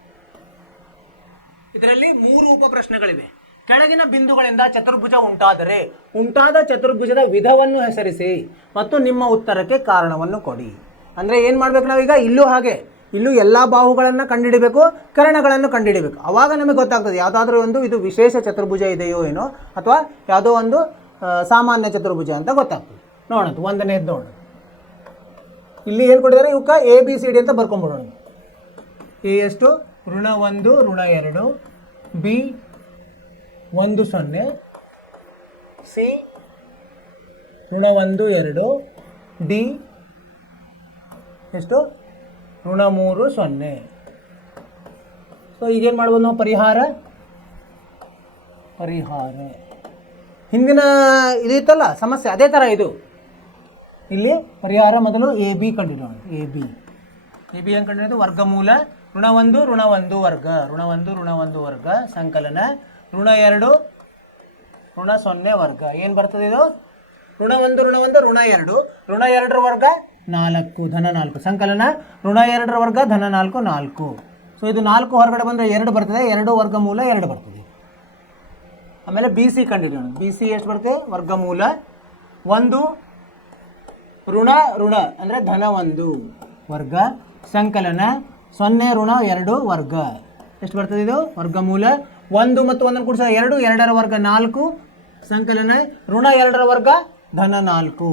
ಇದರಲ್ಲಿ 3 ಉಪ ಪ್ರಶ್ನೆಗಳಿವೆ. ಕೆಳಗಿನ ಬಿಂದುಗಳಿಂದ ಚತುರ್ಭುಜ ಉಂಟಾದರೆ ಉಂಟಾದ ಚತುರ್ಭುಜದ ವಿಧವನ್ನು ಹೆಸರಿಸಿ ಮತ್ತು ನಿಮ್ಮ ಉತ್ತರಕ್ಕೆ ಕಾರಣವನ್ನು ಕೊಡಿ. ಅಂದರೆ ಏನು ಮಾಡಬೇಕು ನಾವೀಗ? ಇಲ್ಲೂ ಹಾಗೆ, ಇಲ್ಲೂ ಎಲ್ಲ ಬಾಹುಗಳನ್ನು ಕಂಡುಹಿಡಬೇಕು, ಕರ್ಣಗಳನ್ನು ಕಂಡುಹಿಡಬೇಕು. ಆವಾಗ ನಮಗೆ ಗೊತ್ತಾಗ್ತದೆ ಯಾವುದಾದ್ರೂ ಒಂದು ಇದು ವಿಶೇಷ ಚತುರ್ಭುಜ ಇದೆಯೋ ಏನೋ, ಅಥವಾ ಯಾವುದೋ ಒಂದು ಸಾಮಾನ್ಯ ಚತುರ್ಭುಜ ಅಂತ ಗೊತ್ತಾಗ್ತದೆ. ನೋಡೋಣ, 1ನೇದು ನೋಡೋಣ. ಇಲ್ಲಿ ಏನು ಕೊಟ್ಟಿದ್ದಾರೆ? ಇವಕ್ಕೆ ABCD ಅಂತ ಬರ್ಕೊಂಡ್ಬಿಡೋಣ. A ಎಷ್ಟು? -1 -2, B 1 0, C -1 2, D ಎಷ್ಟು? -3 0. ಸೊ ಈಗೇನು ಮಾಡ್ಬೋದು ನಾವು? ಪರಿಹಾರ ಹಿಂದಿನ ಇದು ಇತ್ತಲ್ಲ ಸಮಸ್ಯೆ, ಅದೇ ಥರ ಇದು. ಇಲ್ಲಿ ಪರಿಹಾರ ಮೊದಲು AB ಕಂಡುಹಿಡಿಯೋಣ. AB ಹೆಂಗೆ ಕಂಡುಹಿಡಿಯೋದು? ವರ್ಗಮೂಲ -1 -1 ವರ್ಗ, -1 ವರ್ಗ ಸಂಕಲನ -2 -0 ವರ್ಗ. ಏನು ಬರ್ತದೆ ಇದು? -1 -1 -2, -2ರ ವರ್ಗ 4, ಧನ 4 ಸಂಕಲನ -2ರ ವರ್ಗ ಧನ 4 4. ಸೊ ಇದು 4 ಹೊರಗಡೆ ಬಂದರೆ 2 ಬರ್ತದೆ. 2 ವರ್ಗಮೂಲ 2 ಬರ್ತದೆ. ಆಮೇಲೆ BC ಕಂಡುಹಿಡಿಯೋಣ. BC ಎಷ್ಟು ಬರುತ್ತೆ? ವರ್ಗಮೂಲ 1 ಋಣ ಅಂದರೆ ಧನ 1 ವರ್ಗ ಸಂಕಲನ 0 -2 ವರ್ಗ. ಎಷ್ಟು ಬರ್ತದೆ ಇದು? ವರ್ಗಮೂಲ 1 ಮತ್ತು 1 ಕೂಡಿಸ 2, 2ರ ವರ್ಗ 4 ಸಂಕಲನ -2ರ ವರ್ಗ ಧನ 4.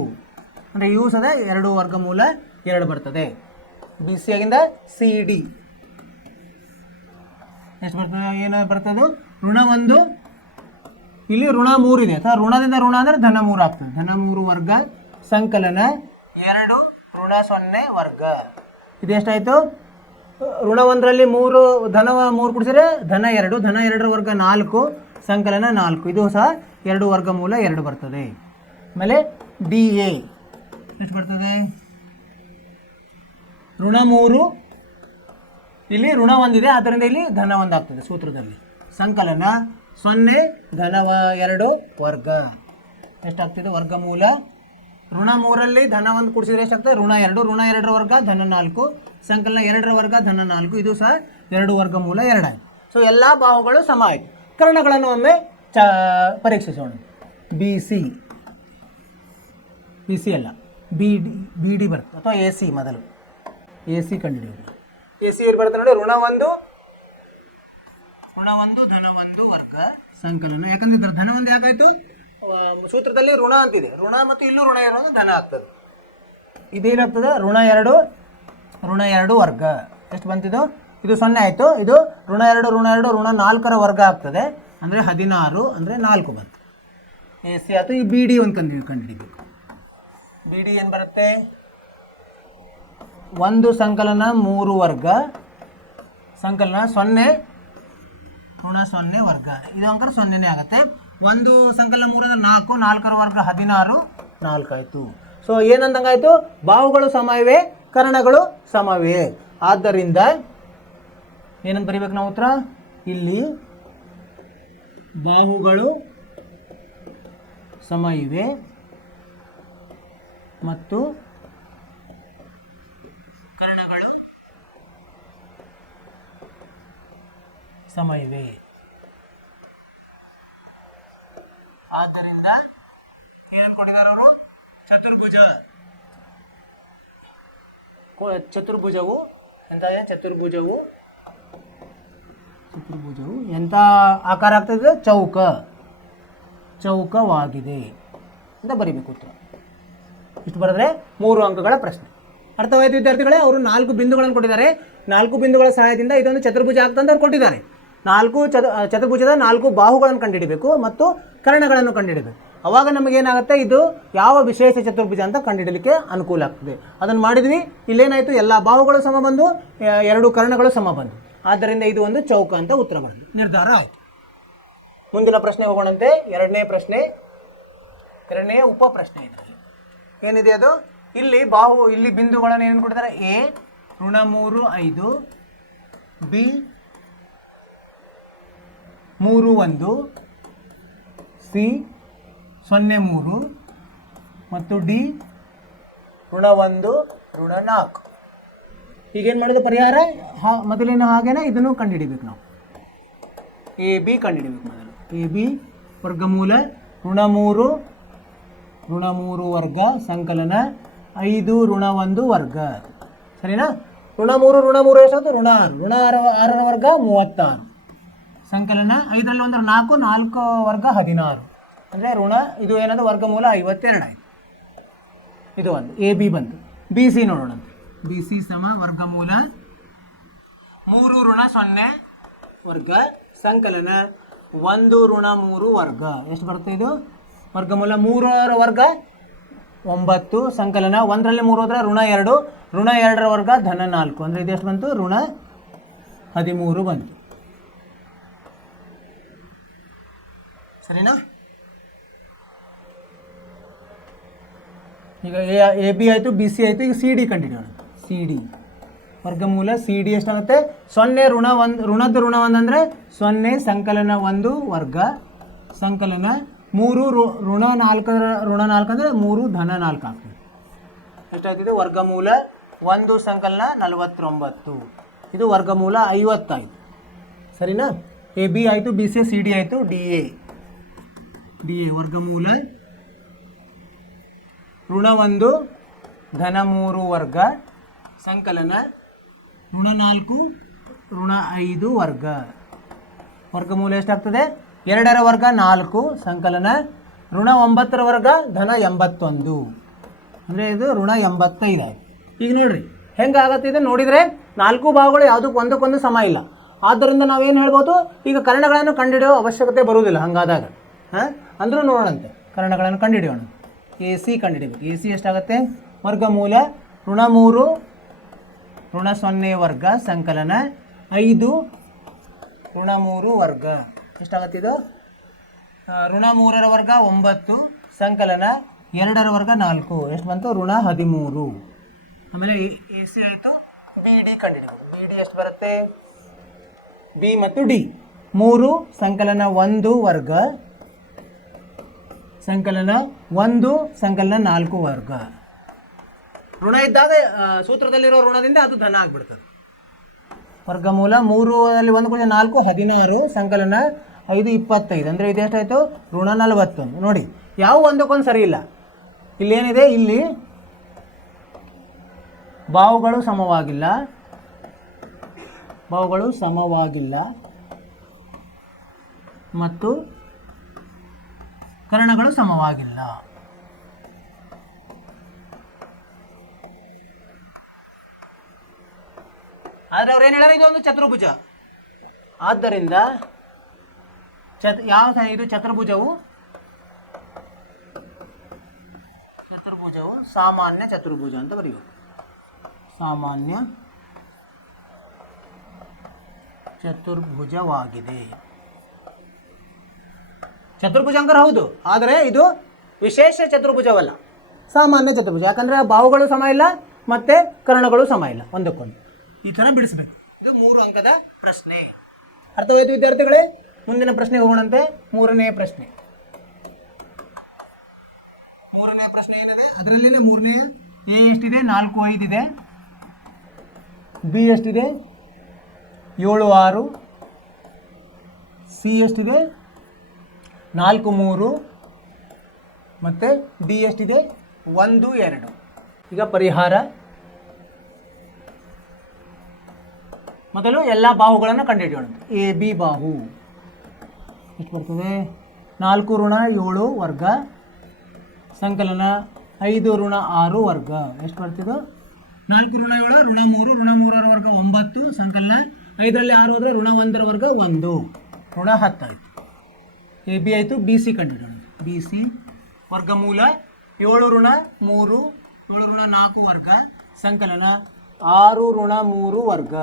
ಅಂದರೆ ಇವು ಸದ 2 ವರ್ಗಮೂಲ 2 ಬರ್ತದೆ. BC ಆಗಿಂದ CD ಎಷ್ಟು ಬರ್ತದೆ? ಏನು ಬರ್ತದೆ? -1 ಇಲ್ಲಿ -3 ಇದೆ. ಅಥವಾ ಋಣದಿಂದ ಋಣ ಅಂದರೆ ಧನ 3 ಆಗ್ತದೆ. ಧನ 3 ವರ್ಗ ಸಂಕಲನ 2 -0 ವರ್ಗ. ಇದು ಎಷ್ಟಾಯಿತು? -1ರಲ್ಲಿ 3 ಧನ 3 ಕೂಡಿಸಿದ್ರೆ ಧನ 2, ಧನ 2ರ ವರ್ಗ 4 ಸಂಕಲನ 4. ಇದು ಸಹ 2 ವರ್ಗಮೂಲ 2 ಬರ್ತದೆ. ಆಮೇಲೆ DA ಎಷ್ಟು ಬರ್ತದೆ? -3 ಇಲ್ಲಿ ಋಣ 1 ಇದೆ, ಆದ್ದರಿಂದ ಇಲ್ಲಿ ಧನ 1 ಆಗ್ತದೆ ಸೂತ್ರದಲ್ಲಿ. ಸಂಕಲನ 0 ಧನ 2 ವರ್ಗ. ಎಷ್ಟಾಗ್ತದೆ? ವರ್ಗಮೂಲ -3ರಲ್ಲಿ ಧನ 1 ಕೂಡಿಸಿದ್ರೆ ಎಷ್ಟಾಗ್ತದೆ? -2, -2ರ ವರ್ಗ ಧನ 4 ಸಂಕಲನ 2ರ ವರ್ಗ ಧನ 4. ಇದು ಸಹ 2 ವರ್ಗಮೂಲ 2 ಆಯಿತು. ಸೊ ಎಲ್ಲ ಬಾಹುಗಳು ಸಮ ಆಯಿತು. ಕರ್ಣಗಳನ್ನು ಒಮ್ಮೆ ಪರೀಕ್ಷಿಸೋಣ. ಬಿ ಸಿ ಅಲ್ಲ ಬಿ ಡಿ ಬರುತ್ತೆ ಅಥವಾ ಎ ಸಿ ಮೊದಲು ಎ ಸಿ ಕಂಡುಹಿಡಿಯೋದು. ಎ ಸಿ ಏನು ಬರುತ್ತೆ ನೋಡಿ, ಋಣ ಒಂದು ಧನ ಒಂದು ವರ್ಗ ಸಂಕಲನ. ಯಾಕಂದ್ರೆ ಇದರ ಧನ ಒಂದು ಯಾಕಾಯಿತು, ಸೂತ್ರದಲ್ಲಿ ಋಣ ಅಂತಿದೆ, ಋಣ ಮತ್ತು ಇಲ್ಲೂ ಋಣ ಇರೋದು ಧನ ಆಗ್ತದೆ. ಇದೇನಾಗ್ತದೆ, ಋಣ ಎರಡು ವರ್ಗ. ಎಷ್ಟು ಬಂತಿದ್ದು, ಇದು 0 ಆಯಿತು. ಇದು ಋಣ 2 ಋಣ 4ರ ವರ್ಗ ಆಗ್ತದೆ, ಅಂದರೆ 16, ಅಂದರೆ 4 ಬಂತು. ಎ ಸಿ ಆಯಿತು. ಈ ಬಿ ಡಿ ಒಂದು ಕಂಡುಹಿಡಿಬೇಕು. ಬಿ ಡಿ ಏನು ಬರುತ್ತೆ, 1 ಸಂಕಲನ 3 ವರ್ಗ ಸಂಕಲನ 0 ಋಣ 0 ವರ್ಗ. ಇದು ಅಂಕರ 0ನೇ ಆಗುತ್ತೆ. 1 ಸಂಕಲನ 3 ಅಂದರೆ 4, 4ರ ವರ್ಗ 16, 4 ಆಯಿತು. ಸೊ ಏನಂದಂಗಾಯಿತು, ಬಾಹುಗಳು ಸಮ ಇವೆ, ಕರ್ಣಗಳು ಸಮವಿವೆ. ಆದ್ದರಿಂದ ಏನಂತ ಬರೀಬೇಕು ನಾವು ಉತ್ತರ, ಇಲ್ಲಿ ಬಾಹುಗಳು ಸಮ ಇವೆ ಮತ್ತು ಕರ್ಣಗಳು ಸಮ ಇವೆ. ಆದ್ದರಿಂದ ಏನಂತ ಕೊಟ್ಟಿದ್ದಾರೆ ಅವರು, ಚತುರ್ಭುಜವು ಎಂಥ ಆಕಾರ ಆಗ್ತದೆ, ಚೌಕವಾಗಿದೆ ಅಂತ ಬರೀಬೇಕು ಉತ್ತರ. ಇಷ್ಟು ಬರೆದ್ರೆ 3 ಅಂಕಗಳ ಪ್ರಶ್ನೆ. ಅರ್ಥವಾಯಿತು ವಿದ್ಯಾರ್ಥಿಗಳೇ? ಅವರು 4 ಬಿಂದುಗಳನ್ನು ಕೊಟ್ಟಿದ್ದಾರೆ. 4 ಬಿಂದುಗಳ ಸಹಾಯದಿಂದ ಇದೊಂದು ಚತುರ್ಭುಜ ಆಗ್ತಂತ ಅವ್ರು ಕೊಟ್ಟಿದ್ದಾರೆ. 4 ಚತುರ್ಭುಜದ 4 ಬಾಹುಗಳನ್ನು ಕಂಡುಹಿಡಬೇಕು ಮತ್ತು ಕರ್ಣಗಳನ್ನು ಕಂಡುಹಿಡಬೇಕು. ಅವಾಗ ನಮಗೇನಾಗುತ್ತೆ, ಇದು ಯಾವ ವಿಶೇಷ ಚತುರ್ಭುಜ ಅಂತ ಕಂಡುಹಿಡಲಿಕ್ಕೆ ಅನುಕೂಲ ಆಗ್ತದೆ. ಅದನ್ನು ಮಾಡಿದ್ವಿ. ಇಲ್ಲೇನಾಯಿತು, ಎಲ್ಲ ಬಾಹುಗಳು ಸಮ ಬಂದು 2 ಕರ್ಣಗಳು ಸಮ ಬಂದು. ಆದ್ದರಿಂದ ಇದು ಒಂದು ಚೌಕ ಅಂತ ಉತ್ತರ ಬಂದು ನಿರ್ಧಾರ ಆಯಿತು. ಮುಂದಿನ ಪ್ರಶ್ನೆ ಹೋಗೋಣಂತೆ. ಎರಡನೇ ಉಪ ಪ್ರಶ್ನೆ ಇದೆ. ಏನಿದೆ ಅದು, ಇಲ್ಲಿ ಬಿಂದುಗಳನ್ನು ಏನು ಕೊಟ್ಟಿದ್ದಾರೆ, ಎ ಋಣ 3 5, ಬಿ 3 1, ಸಿ 0 3 ಮತ್ತು ಡಿ ಋಣ 1 ಋಣ 4. ಈಗೇನು ಮಾಡಿದ ಪರಿಹಾರ, ಮೊದಲಿನ ಹಾಗೇನೆ ಇದನ್ನು ಕಂಡುಹಿಡಿಬೇಕು. ನಾವು ಎ ಬಿ ಕಂಡುಹಿಡಿಬೇಕು ಮೊದಲು. ಎ ಬಿ ವರ್ಗಮೂಲ ಋಣ 3 ವರ್ಗ ಸಂಕಲನ 5 ಋಣ 1 ವರ್ಗ. ಸರಿನಾ? ಋಣ 3 ಎಷ್ಟಾಯ್ತು, ಋಣ 6ರ ವರ್ಗ 36 ಸಂಕಲನ 5ರಲ್ಲಿ 1 4 ವರ್ಗ 16, ಅಂದರೆ ಋಣ ಇದು ಏನಾದರೂ ವರ್ಗಮೂಲ 52 ಆಯಿತು. ಇದು ಒಂದು ಎ ಬಿ ಬಂತು. ಬಿ ಸಿ ನೋಡೋಣಂತೆ. ಬಿ ಸಿ ಸಮ ವರ್ಗಮೂಲ 3 ಋಣ 0 ವರ್ಗ ಸಂಕಲನ 1 ಋಣ 3 ವರ್ಗ. ಎಷ್ಟು ಬರುತ್ತೆ ಇದು? ವರ್ಗಮೂಲ 3ರ ವರ್ಗ 9 ಸಂಕಲನ 1ರಲ್ಲಿ 3 ಹೋದ್ರೆ ಋಣ 2 ಋಣ 2ರ ವರ್ಗ ಧನ 4, ಅಂದರೆ ಇದು ಎಷ್ಟು ಬಂತು, ಋಣ 13 ಬಂತು. ಸರಿನಾ? ಈಗ ಎ ಬಿ ಆಯಿತು, ಬಿ ಸಿ ಆಯಿತು. ಈಗ C D continue. C D ವರ್ಗಮೂಲ ಸಿ ಡಿ ಎಷ್ಟಾಗುತ್ತೆ, 0 ಋಣ 1 ಋಣದ ಋಣ 1 ಅಂದರೆ 0 ಸಂಕಲನ 1 ವರ್ಗ ಸಂಕಲನ 3 ಋಣ 4 ಅಂದರೆ 3 ಧನ 4 ಆಗ್ತದೆ. ಎಷ್ಟಾಗ್ತಿದೆ? ವರ್ಗಮೂಲ 1 ಸಂಕಲನ 49. ಇದು ವರ್ಗಮೂಲ 50 ಆಯಿತು. ಸರಿನಾ? ಎ ಬಿ ಆಯಿತು, ಬಿ ಸಿ ಸಿ ಡಿ ಆಯಿತು. ಡಿ ಎ ವರ್ಗಮೂಲ ಋಣ 1 ಧನ 3 ವರ್ಗ ಸಂಕಲನ ಋಣ 4 ಋಣ 5 ವರ್ಗ. ವರ್ಗಮೂಲ ಎಷ್ಟಾಗ್ತದೆ, 2ರ ವರ್ಗ 4 ಸಂಕಲನ ಋಣ 9ರ ವರ್ಗ ಧನ 81, ಅಂದರೆ ಇದು ಋಣ 85 ಆಯಿತು. ಈಗ ನೋಡಿರಿ ಹೆಂಗಾಗತ್ತೆ ಇದು ನೋಡಿದರೆ 4 ಭಾಗಗಳು ಯಾವುದಕ್ಕೂ ಒಂದಕ್ಕೊಂದು ಸಮ ಇಲ್ಲ. ಆದ್ದರಿಂದ ನಾವೇನು ಹೇಳ್ಬೋದು, ಈಗ ಕರ್ಣಗಳನ್ನು ಕಂಡುಹಿಡಿಯೋ ಅವಶ್ಯಕತೆ ಬರುವುದಿಲ್ಲ ಹಾಗಾದಾಗ. ಅಂದರೂ ನೋಡೋಣಂತೆ, ಕರ್ಣಗಳನ್ನು ಕಂಡುಹಿಡಿಯೋಣ. ಎ ಸಿ ಕಂಡುಹಿಡಿಬೇಕು. ಎ ಸಿ ಎಷ್ಟಾಗುತ್ತೆ, ವರ್ಗಮೂಲ ಋಣ 3 ಋಣ 0 ವರ್ಗ ಸಂಕಲನ 5 ಋಣ 3 ವರ್ಗ. ಎಷ್ಟಾಗತ್ತೆ ಇದು, ಋಣ 3ರ ವರ್ಗ 9 ಸಂಕಲನ 2ರ ವರ್ಗ 4, ಎಷ್ಟು ಬಂತು, ಋಣ 13. ಆಮೇಲೆ ಎ ಸಿ ಆಯಿತು. ಬಿ ಡಿ ಕಂಡುಹಿಡಿಬೇಕು. ಬಿ ಡಿ ಎಷ್ಟು ಬರುತ್ತೆ, ಬಿ ಮತ್ತು ಡಿ 3 ಸಂಕಲನ 1 ವರ್ಗ ಸಂಕಲನ 1 ಸಂಕಲನ 4 ವರ್ಗ. ಋಣ ಇದ್ದಾಗ ಸೂತ್ರದಲ್ಲಿರೋ ಋಣದಿಂದ ಅದು ಧನ ಆಗಿಬಿಡ್ತದೆ. ವರ್ಗಮೂಲ 3ರಲ್ಲಿ 1 × 4 16 ಸಂಕಲನ 5 25 ಅಂದರೆ ಇದು ಎಷ್ಟಾಯಿತು ಋಣ 41. ನೋಡಿ ಯಾವ ಒಂದಕ್ಕೊಂದು ಸರಿ ಇಲ್ಲ. ಇಲ್ಲೇನಿದೆ, ಇಲ್ಲಿ ಬಾಹುಗಳು ಸಮವಾಗಿಲ್ಲ, ಬಾಹುಗಳು ಸಮವಾಗಿಲ್ಲ ಮತ್ತು ಕರ್ಣಗಳು ಸಮವಾಗಿಲ್ಲ. ಆದರೆ ಅವ್ರು ಏನು ಹೇಳೋರು, ಇದೊಂದು ಚತುರ್ಭುಜ. ಆದ್ದರಿಂದ ಇದು ಚತುರ್ಭುಜವು ಸಾಮಾನ್ಯ ಚತುರ್ಭುಜ ಅಂತ ಬರೆಯುವುದು. ಸಾಮಾನ್ಯ ಚತುರ್ಭುಜವಾಗಿದೆ. ಚತುರ್ಭುಜಾಂಕರ ಹೌದು, ಆದರೆ ಇದು ವಿಶೇಷ ಚತುರ್ಭುಜವಲ್ಲ, ಸಾಮಾನ್ಯ ಚತುರ್ಭುಜ. ಯಾಕಂದರೆ ಬಾಹುಗಳು ಸಮ ಇಲ್ಲ ಮತ್ತು ಕರ್ಣಗಳು ಸಮ ಇಲ್ಲ ಒಂದಕ್ಕೊಂದು. ಈ ಥರ ಬಿಡಿಸ್ಬೇಕು. ಇದು 3 ಅಂಕದ ಪ್ರಶ್ನೆ. ಅರ್ಥವಾಯಿತು ವಿದ್ಯಾರ್ಥಿಗಳೇ? ಮುಂದಿನ ಪ್ರಶ್ನೆಗೆ ಹೋಗೋಣಂತೆ. ಮೂರನೇ ಪ್ರಶ್ನೆ ಏನಿದೆ ಅದರಲ್ಲಿನೇ ಮೂರನೇ ಎ ಎಷ್ಟಿದೆ 4 5 ಇದೆ, ಬಿ ಎಷ್ಟಿದೆ 7 6, ಸಿ ಎಷ್ಟಿದೆ 4 3 ಮತ್ತು ಡಿ ಎಷ್ಟಿದೆ 1 2. ಈಗ ಪರಿಹಾರ. ಮೊದಲು ಎಲ್ಲ ಬಾಹುಗಳನ್ನು ಕಂಡುಹಿಡಿಯೋಣ. ಎ ಬಿ ಬಾಹು ಎಷ್ಟು ಬರ್ತದೆ 4 ಋಣ 7 ವರ್ಗ ಸಂಕಲನ 5 ಋಣ 6 ವರ್ಗ ಎಷ್ಟು ಬರ್ತಿದೆ 4 ಋಣ 7 ಋಣ 3 ಋಣ 3ರ ವರ್ಗ 9 ಸಂಕಲನ 5ರಲ್ಲಿ 6 ಹೋದರೆ ಋಣ 1ರ ವರ್ಗ 1 ಋಣ 10 ಆಯಿತು. ಎ ಬಿ ಆಯಿತು. ಬಿ ಸಿ ಕಂಡುಹಿಡಿಯೋಣ. ಬಿ ಸಿ ವರ್ಗಮೂಲ 7 ಋಣ 3 7 ಋಣ 4 ವರ್ಗ ಸಂಕಲನ 6 ಋಣ 3 ವರ್ಗ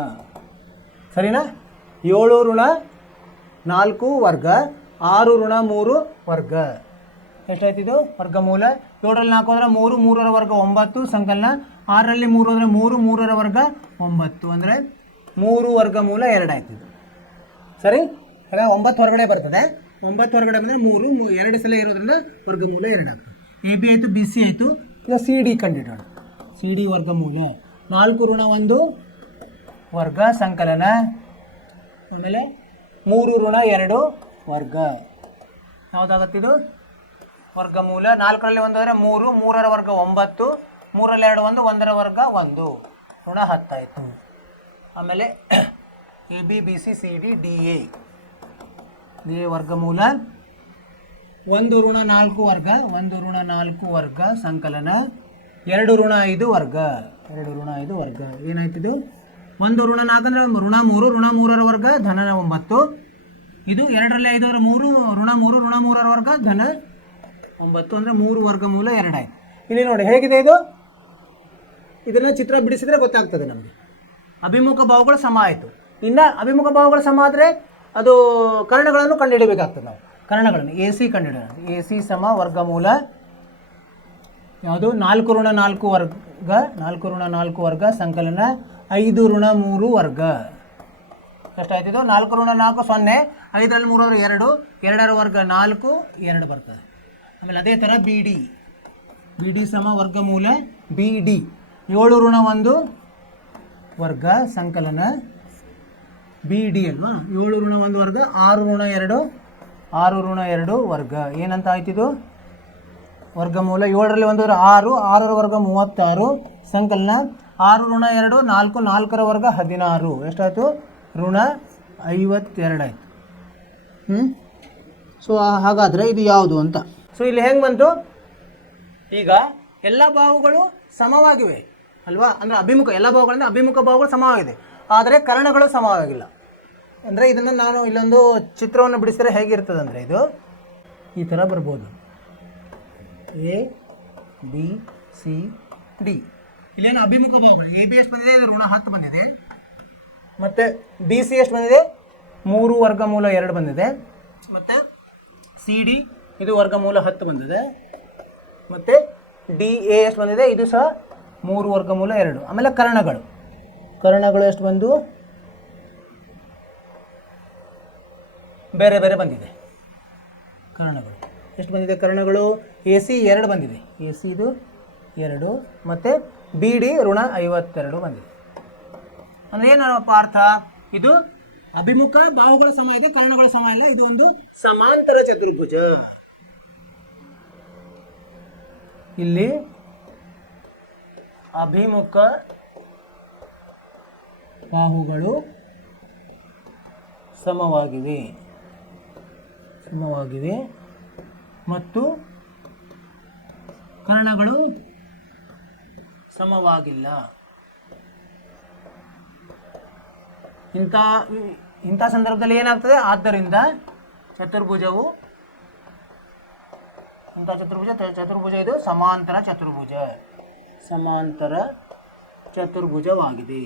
ಸರಿನಾ. 7 ಋಣ 4 ವರ್ಗ 6 ಋಣ 3 ವರ್ಗ ಎಷ್ಟಾಯ್ತಿದು ವರ್ಗಮೂಲ. 7ರಲ್ಲಿ 4 ಹೋದರೆ 3 3ರ ವರ್ಗ 9 ಸಂಕಲನ 6ರಲ್ಲಿ 3 ಹೋದರೆ 3 3ರ ವರ್ಗ 9 ಅಂದರೆ 3 ವರ್ಗಮೂಲ 2 ಆಯ್ತಿದ್ದು. ಸರಿ, ಆಗ 9 ಹೊರಗಡೆ ಬರ್ತದೆ. 9 ಹೊರಗಡೆ ಬಂದರೆ 3 2 ಸಲ ಇರೋದ್ರಿಂದ ವರ್ಗಮೂಲ 2 ಆಗ್ತದೆ. ಎ ಬಿ ಆಯಿತು, ಬಿ ಸಿ ಆಯಿತು. ಈಗ ಸಿ ಡಿ ಕಂಡುಹಿಡೋಣ. ಸಿ ಡಿ ವರ್ಗಮೂಲ 4 ಋಣ 1 ವರ್ಗ ಸಂಕಲನ ಆಮೇಲೆ 3 ಋಣ 2 ವರ್ಗ ಯಾವುದಾಗತ್ತಿದು ವರ್ಗಮೂಲ. 4ರಲ್ಲಿ 1 ಹೋದರೆ 3 3ರ ವರ್ಗ 9 3ರಲ್ಲಿ 2 1 1ರ ವರ್ಗ 1 ಋಣ 10 ಆಯಿತು. ಆಮೇಲೆ A B B C C D D A ವರ್ಗಮೂಲ 1 ಋಣ 4 ವರ್ಗ 1 ಋಣ 4 ವರ್ಗ ಸಂಕಲನ 2 ಋಣ 5 ವರ್ಗ 2 ಋಣ 5 ವರ್ಗ ಏನಾಯ್ತಿದು 1 ಋಣ 4 ಅಂದರೆ ಋಣ 3 ಋಣ 3ರ ವರ್ಗ ಧನ 9. ಇದು 2ರಲ್ಲಿ 5 ಹೋದರೆ 3 ಋಣ 3 ಋಣ 3ರ ವರ್ಗ ಧನ 9 ಅಂದರೆ 3 ವರ್ಗಮೂಲ 2 ಆಯಿತು. ಇಲ್ಲಿ ನೋಡಿ ಹೇಗಿದೆ ಇದು. ಇದನ್ನು ಚಿತ್ರ ಬಿಡಿಸಿದರೆ ಗೊತ್ತಾಗ್ತದೆ ನಮಗೆ. ಅಭಿಮುಖ ಬಾಹುಗಳು ಸಮ ಆಯಿತು. ಇನ್ನು ಅಭಿಮುಖ ಬಾಹುಗಳು ಸಮ ಆದರೆ ಅದು ಕರ್ಣಗಳನ್ನು ಕಂಡುಹಿಡಬೇಕಾಗ್ತದೆ. ನಾವು ಕರ್ಣಗಳನ್ನು ಎ ಸಿ ಕಂಡುಹಿಡೋಣ. ಎ ಸಿ ಸಮ ವರ್ಗಮೂಲ ಯಾವುದು 4 ಋಣ 4 ವರ್ಗ 4 ಋಣ 4 ವರ್ಗ ಸಂಕಲನ 5 ಋಣ 3 ವರ್ಗ ಎಷ್ಟಾಯ್ತಿದ್ದು 4 ಋಣ 4 0 5ರಲ್ಲಿ 3 ಹೋದರೆ 2 2ರ ವರ್ಗ 4 2 ಬರ್ತದೆ. ಆಮೇಲೆ ಅದೇ ಥರ ಬಿ ಡಿ ಸಮ ವರ್ಗಮೂಲ ಬಿ ಡಿ 7 ಋಣ 1 ವರ್ಗ ಸಂಕಲನ ಬಿ ಡಿ ಅಲ್ವಾ 7 ಋಣ 1 ವರ್ಗ 6 ಋಣ 2 6 ಋಣ 2 ವರ್ಗ ಏನಂತ ಆಯ್ತಿದು ವರ್ಗಮೂಲ. 7ರಲ್ಲಿ 1 ಹೋದರೆ 6 6ರ ವರ್ಗ 36 ಸಂಕಲನ 6 ಋಣ 2 4 4ರ ವರ್ಗ 16 ಎಷ್ಟಾಯಿತು ಋಣ 52 ಆಯಿತು. ಸೊ ಹಾಗಾದರೆ ಇದು ಯಾವುದು ಅಂತ. ಸೊ ಇಲ್ಲಿ ಹೆಂಗೆ ಬಂತು, ಈಗ ಎಲ್ಲ ಬಾಹುಗಳು ಸಮವಾಗಿವೆ ಅಲ್ವಾ. ಅಂದರೆ ಅಭಿಮುಖ ಎಲ್ಲ ಬಾಹುಗಳಿಂದ ಅಭಿಮುಖ ಬಾಹುಗಳು ಸಮವಾಗಿದೆ, ಆದರೆ ಕರ್ಣಗಳು ಸಮವಾಗಿಲ್ಲ. ಅಂದರೆ ಇದನ್ನು ನಾನು ಇಲ್ಲೊಂದು ಚಿತ್ರವನ್ನು ಬಿಡಿಸಿದರೆ ಹೇಗಿರ್ತದೆ ಅಂದರೆ ಇದು ಈ ಥರ ಬರ್ಬೋದು. ಎ ಬಿ ಸಿ ಡಿ ಇಲ್ಲೇನು ಅಭಿಮುಖ ಬಾಹುಗಳು ಎ ಬಿ ಎಷ್ಟು ಬಂದಿದೆ, ಇದು ಋಣ 10 ಬಂದಿದೆ. ಮತ್ತು ಬಿ ಸಿ ಎಷ್ಟು ಬಂದಿದೆ 3 ವರ್ಗಮೂಲ 2 ಬಂದಿದೆ. ಮತ್ತು ಸಿ ಡಿ ಇದು ವರ್ಗಮೂಲ 10 ಬಂದಿದೆ. ಮತ್ತು ಡಿ ಎ ಎಷ್ಟು ಬಂದಿದೆ, ಇದು ಸಹ 3 ವರ್ಗಮೂಲ 2. ಆಮೇಲೆ ಕರ್ಣಗಳು ಎಷ್ಟು ಬಂದು ಬೇರೆ ಬೇರೆ ಬಂದಿದೆ. ಕರ್ಣಗಳು ಎಷ್ಟು ಬಂದಿದೆ, ಕರ್ಣಗಳು ಎ ಸಿ 2 ಬಂದಿದೆ, ಎ ಸಿ ಇದು 2 ಮತ್ತು ಬಿ ಡಿ ಋಣ 52 ಬಂದಿದೆ. ಅಂದರೆ ಏನಪ್ಪ ಅರ್ಥ, ಇದು ಅಭಿಮುಖ ಬಾಹುಗಳ ಸಮ ಇದೆ, ಕರ್ಣಗಳ ಸಮ ಇಲ್ಲ. ಇದು ಒಂದು ಸಮಾಂತರ ಚತುರ್ಭುಜ. ಇಲ್ಲಿ ಅಭಿಮುಖ ಬಾಹುಗಳು ಸಮವಾಗಿವೆ ಮತ್ತು ಕರ್ಣಗಳು ಸಮವಾಗಿಲ್ಲ. ಇಂಥ ಸಂದರ್ಭದಲ್ಲಿ ಏನಾಗ್ತದೆ? ಆದ್ದರಿಂದ ಚತುರ್ಭುಜ ಇದು ಸಮಾಂತರ ಚತುರ್ಭುಜವಾಗಿದೆ.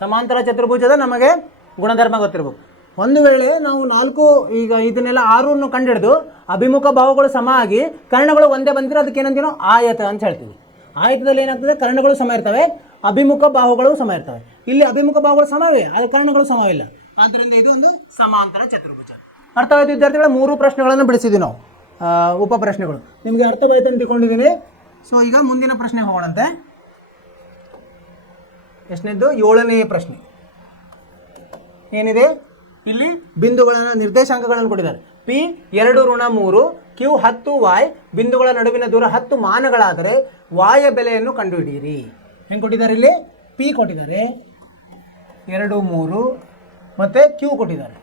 ಸಮಾಂತರ ಚತುರ್ಭುಜದ ನಮಗೆ ಗುಣಧರ್ಮ ಗೊತ್ತಿರಬೇಕು. ಒಂದು ವೇಳೆ ನಾವು 4 ಈಗ ಇದನ್ನೆಲ್ಲ 6 ಕಂಡಿಡಿದು ಅಭಿಮುಖ ಬಾಹುಗಳು ಸಮ ಆಗಿ ಕರ್ಣಗಳು ಒಂದೇ ಬಂದಿರೋ ಅದಕ್ಕೆ ಏನಂತೀವಿ ನಾವು? ಆಯತ ಅಂತ ಹೇಳ್ತೀವಿ. ಆಯತದಲ್ಲಿ ಏನಾಗ್ತದೆ? ಕರ್ಣಗಳು ಸಮ ಇರ್ತವೆ, ಅಭಿಮುಖ ಬಾಹುಗಳು ಸಮ ಇರ್ತವೆ. ಇಲ್ಲಿ ಅಭಿಮುಖ ಬಾಹುಗಳು ಸಮವೇ, ಅದು ಕರ್ಣಗಳು ಸಮವಿಲ್ಲ. ಆದ್ದರಿಂದ ಇದು ಒಂದು ಸಮಾಂತರ ಚತುರ್ಭುಜ. ಅರ್ಥವಾಯ್ತು ವಿದ್ಯಾರ್ಥಿಗಳ? 3 ಪ್ರಶ್ನೆಗಳನ್ನು ಬಿಡಿಸಿದ್ವಿ ನಾವು, ಉಪ ಪ್ರಶ್ನೆಗಳು. ನಿಮಗೆ ಅರ್ಥವಾಯ್ತು ಅಂತ ತಿಳ್ಕೊಂಡಿದ್ದೀನಿ. ಸೊ ಈಗ ಮುಂದಿನ ಪ್ರಶ್ನೆ ಹೋಗೋಣಂತೆ. ಎಷ್ಟನೇದ್ದು? 7ನೇ ಪ್ರಶ್ನೆ. ಏನಿದೆ ಇಲ್ಲಿ? ಬಿಂದುಗಳನ್ನು, ನಿರ್ದೇಶಾಂಕಗಳನ್ನು ಕೊಟ್ಟಿದ್ದಾರೆ. P 2 ಋಣ 3, Q 10 y, ಬಿಂದುಗಳ ನಡುವಿನ ದೂರ 10 ಮಾನಗಳಾದರೆ y ಬೆಲೆಯನ್ನು ಕಂಡುಹಿಡಿಯಿರಿ. ಹೆಂಗೆ ಕೊಟ್ಟಿದ್ದಾರೆ? ಇಲ್ಲಿ P ಕೊಟ್ಟಿದ್ದಾರೆ 2 3 ಮತ್ತು Q ಕೊಟ್ಟಿದ್ದಾರೆ.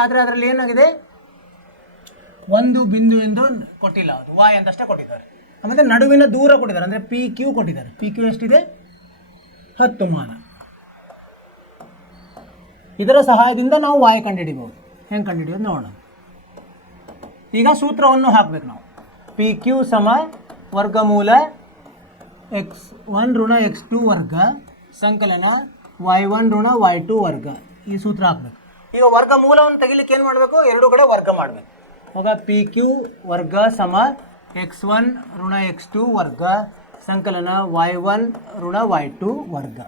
ಆದರೆ ಅದರಲ್ಲಿ ಏನಾಗಿದೆ? ಒಂದು ಬಿಂದು ಎಂದು ಕೊಟ್ಟಿಲ್ಲ, ಅದು y ಅಂತಷ್ಟೇ ಕೊಟ್ಟಿದ್ದಾರೆ. ಆಮೇಲೆ ನಡುವಿನ ದೂರ ಕೊಟ್ಟಿದ್ದಾರೆ, ಅಂದರೆ PQ ಕೊಟ್ಟಿದ್ದಾರೆ. PQ ಎಷ್ಟಿದೆ? 10 ಮಾನ. ಇದರ ಸಹಾಯದಿಂದ ನಾವು y ಕಂಡುಹಿಡಿಬಹುದು. ಹೆಂಗೆ ಕಂಡುಹಿಡಿಯೋದು ನೋಡೋಣ. ಈಗ ಸೂತ್ರವನ್ನು ಹಾಕಬೇಕು ನಾವು. PQ ಸಮ ವರ್ಗಮೂಲ x1 ಋಣ x2 ವರ್ಗ ಸಂಕಲನ y1 ಋಣ y2 ವರ್ಗ. ಈ ಸೂತ್ರ ಹಾಕಬೇಕು. ಈಗ ವರ್ಗಮೂಲವನ್ನು ತೆಗಿಲಿಕ್ಕೆ ಏನು ಮಾಡಬೇಕು? 2 ಕಡೆ ವರ್ಗ ಮಾಡಬೇಕು. ಆಗ PQ ವರ್ಗ ಸಮ x1 ಋಣ x2 ವರ್ಗ ಸಂಕಲನ y1 ಋಣ y2 ವರ್ಗ.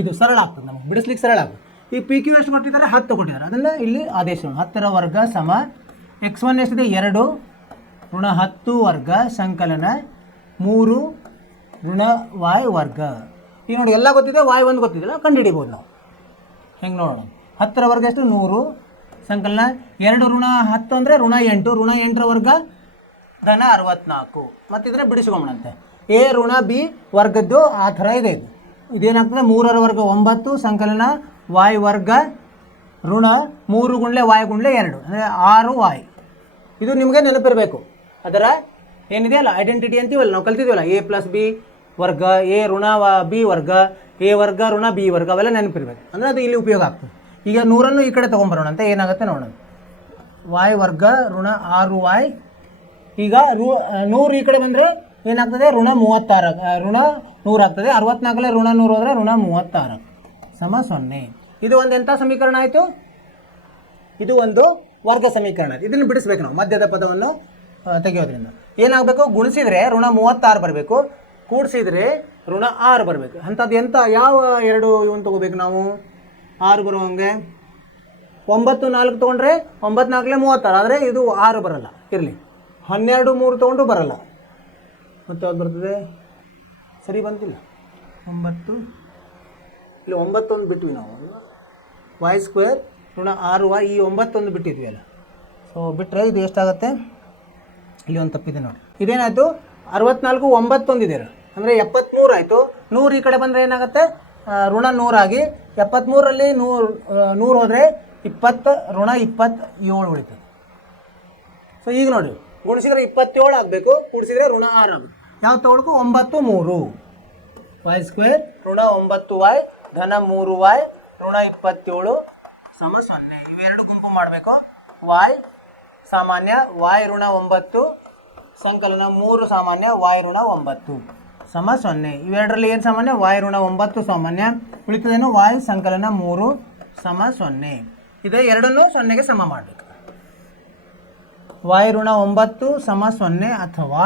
ಇದು ಸರಳ ಆಗ್ತದೆ, ನಮಗೆ ಬಿಡಿಸ್ಲಿಕ್ಕೆ ಸರಳ ಆಗ್ತದೆ. ಈ PQ ಎಷ್ಟು ಕೊಟ್ಟಿದ್ದಾರೆ? 10 ಕೊಟ್ಟಿದ್ದಾರೆ. ಅದನ್ನು ಇಲ್ಲಿ ಆದೇಶ 10ರ ವರ್ಗ ಸಮ x1 ಎಷ್ಟಿದೆ? 2 ಋಣ 10 ವರ್ಗ ಸಂಕಲನ 3 ಋಣ y ವರ್ಗ. ಈಗ ನೋಡಿ, ಎಲ್ಲ ಗೊತ್ತಿದೆ, y1 ಗೊತ್ತಿದ್ದಿಲ್ಲ, ಕಂಡುಹಿಡಿಬೋದು ನಾವು. ಹೆಂಗೆ ನೋಡೋಣ? 10ರ ವರ್ಗ ಎಷ್ಟು? 100 ಸಂಕಲನ 2 ಋಣ 10 ಅಂದರೆ ಋಣ 8, ಋಣ 8ರ ವರ್ಗ ಧನ 64. ಮತ್ತಿದ್ರೆ ಬಿಡಿಸ್ಕೊಂಬಣಂತೆ. ಎ ಋಣ ಬಿ ವರ್ಗದ್ದು ಆ ಥರ ಇದೆ. ಇದೇನಾಗ್ತದೆ? 3ರ ವರ್ಗ 9 ಸಂಕಲನ y ವರ್ಗ ಋಣ 3 ಗುಂಡ್ಲೆ y ಗುಂಡ್ಲೆ 2 ಅಂದರೆ 6y. ಇದು ನಿಮಗೆ ನೆನಪಿರಬೇಕು. ಅದರ ಏನಿದೆಯಲ್ಲ ಐಡೆಂಟಿಟಿ ಅಂತೀವಲ್ಲ, ನಾವು ಕಲ್ತಿದ್ದೀವಲ್ಲ, a ಪ್ಲಸ್ ಬಿ ವರ್ಗ, ಎ ಋಣ ಬಿ ವರ್ಗ, ಎ ವರ್ಗ ಋಣ ಬಿ ವರ್ಗ, ಅವೆಲ್ಲ ನೆನಪಿರ್ಬೇಕು. ಅಂದರೆ ಅದು ಇಲ್ಲಿ ಉಪಯೋಗ ಆಗ್ತದೆ. ಈಗ 100ನ್ನು ಈ ಕಡೆ ತೊಗೊಂಬರೋಣ ಅಂತ. ಏನಾಗುತ್ತೆ ನೋಡೋಣ. y ವರ್ಗ ಋಣ 6y. ಈಗ 100 ಈ ಕಡೆ ಬಂದರೆ ಏನಾಗ್ತದೆ? ಋಣ 36, ಋಣ 100 ಆಗ್ತದೆ. 64 ಋಣ 100 ಹೋದರೆ ಋಣ 36 ಸಮ 0. ಇದು ಒಂದು ಎಂಥ ಸಮೀಕರಣ ಆಯಿತು? ಇದು ಒಂದು ವರ್ಗ ಸಮೀಕರಣ. ಇದನ್ನು ಬಿಡಿಸ್ಬೇಕು ನಾವು. ಮಧ್ಯದ ಪದವನ್ನು ತೆಗೆಯೋದ್ರಿಂದ ಏನಾಗಬೇಕು? ಗುಣಿಸಿದರೆ ಋಣ 36 ಬರಬೇಕು, ಕೂಡಿಸಿದರೆ ಋಣ 6 ಬರಬೇಕು. ಅಂಥದ್ದು ಯಾವ 2 ಇವನು ತೊಗೋಬೇಕು ನಾವು? 6 ಬರುವಂಗೆ. 9 4 ತೊಗೊಂಡ್ರೆ 9 4 36, ಆದರೆ ಇದು 6 ಬರಲ್ಲ. ಇರಲಿ. 12 3 ತೊಗೊಂಡು ಬರಲ್ಲ. ಮತ್ತು ಯಾವ್ದು ಬರ್ತದೆ? ಸರಿ ಬಂತಿಲ್ಲ. 9 ಇಲ್ಲಿ 9 ಒಂದು ಬಿಟ್ವಿ ನಾವು. y² ಋಣ 6y. ಈ 9 ಒಂದು ಬಿಟ್ಟಿದ್ವಿ ಅಲ್ಲ. ಸೊ ಬಿಟ್ಟರೆ ಇದು ಎಷ್ಟಾಗುತ್ತೆ? ಇಲ್ಲಿ ಒಂದು ತಪ್ಪಿದೆ ನೋಡಿ. ಇದೇನಾಯಿತು? 64 9 ಒಂದಿದೆ, ಅಂದರೆ 73 ಆಯಿತು. 100 ಈ ಕಡೆ ಬಂದರೆ ಏನಾಗುತ್ತೆ? ಋಣ 100 ಆಗಿ 73ರಲ್ಲಿ 100 ಹೋದರೆ 20 ಋಣ 27 ಉಳಿತದೆ. ಸೊ ಈಗ ನೋಡಿ, ಗುಣಿಸಿದ್ರೆ 27 ಆಗಬೇಕು, ಕೂಡಿಸಿದ್ರೆ ಋಣ 6 ಆಗಬೇಕು. ಯಾವ ತೊಗೊಳಕು? 9 3 y² ಋಣ 9y ಧನ 3y ಋಣ 27 ಸಮ 0. ಇವೆರಡು ಗುಂಪು ಮಾಡಬೇಕು. y ಸಾಮಾನ್ಯ y ಋಣ 9 ಸಂಕಲನ 3 ಸಾಮಾನ್ಯ y ಋಣ 9 ಸಮ 0. ಇವೆರಡರಲ್ಲಿ ಏನು ಸಾಮಾನ್ಯ? y ಋಣ 9 ಸಾಮಾನ್ಯ, ಉಳಿತದೇನು? y ಸಂಕಲನ 3 ಸಮ 0. ಇದೆ ಎರಡನ್ನೂ 0ಗೆ ಸಮ ಮಾಡಬೇಕು. y ಋಣ 9 ಸಮ 0 ಅಥವಾ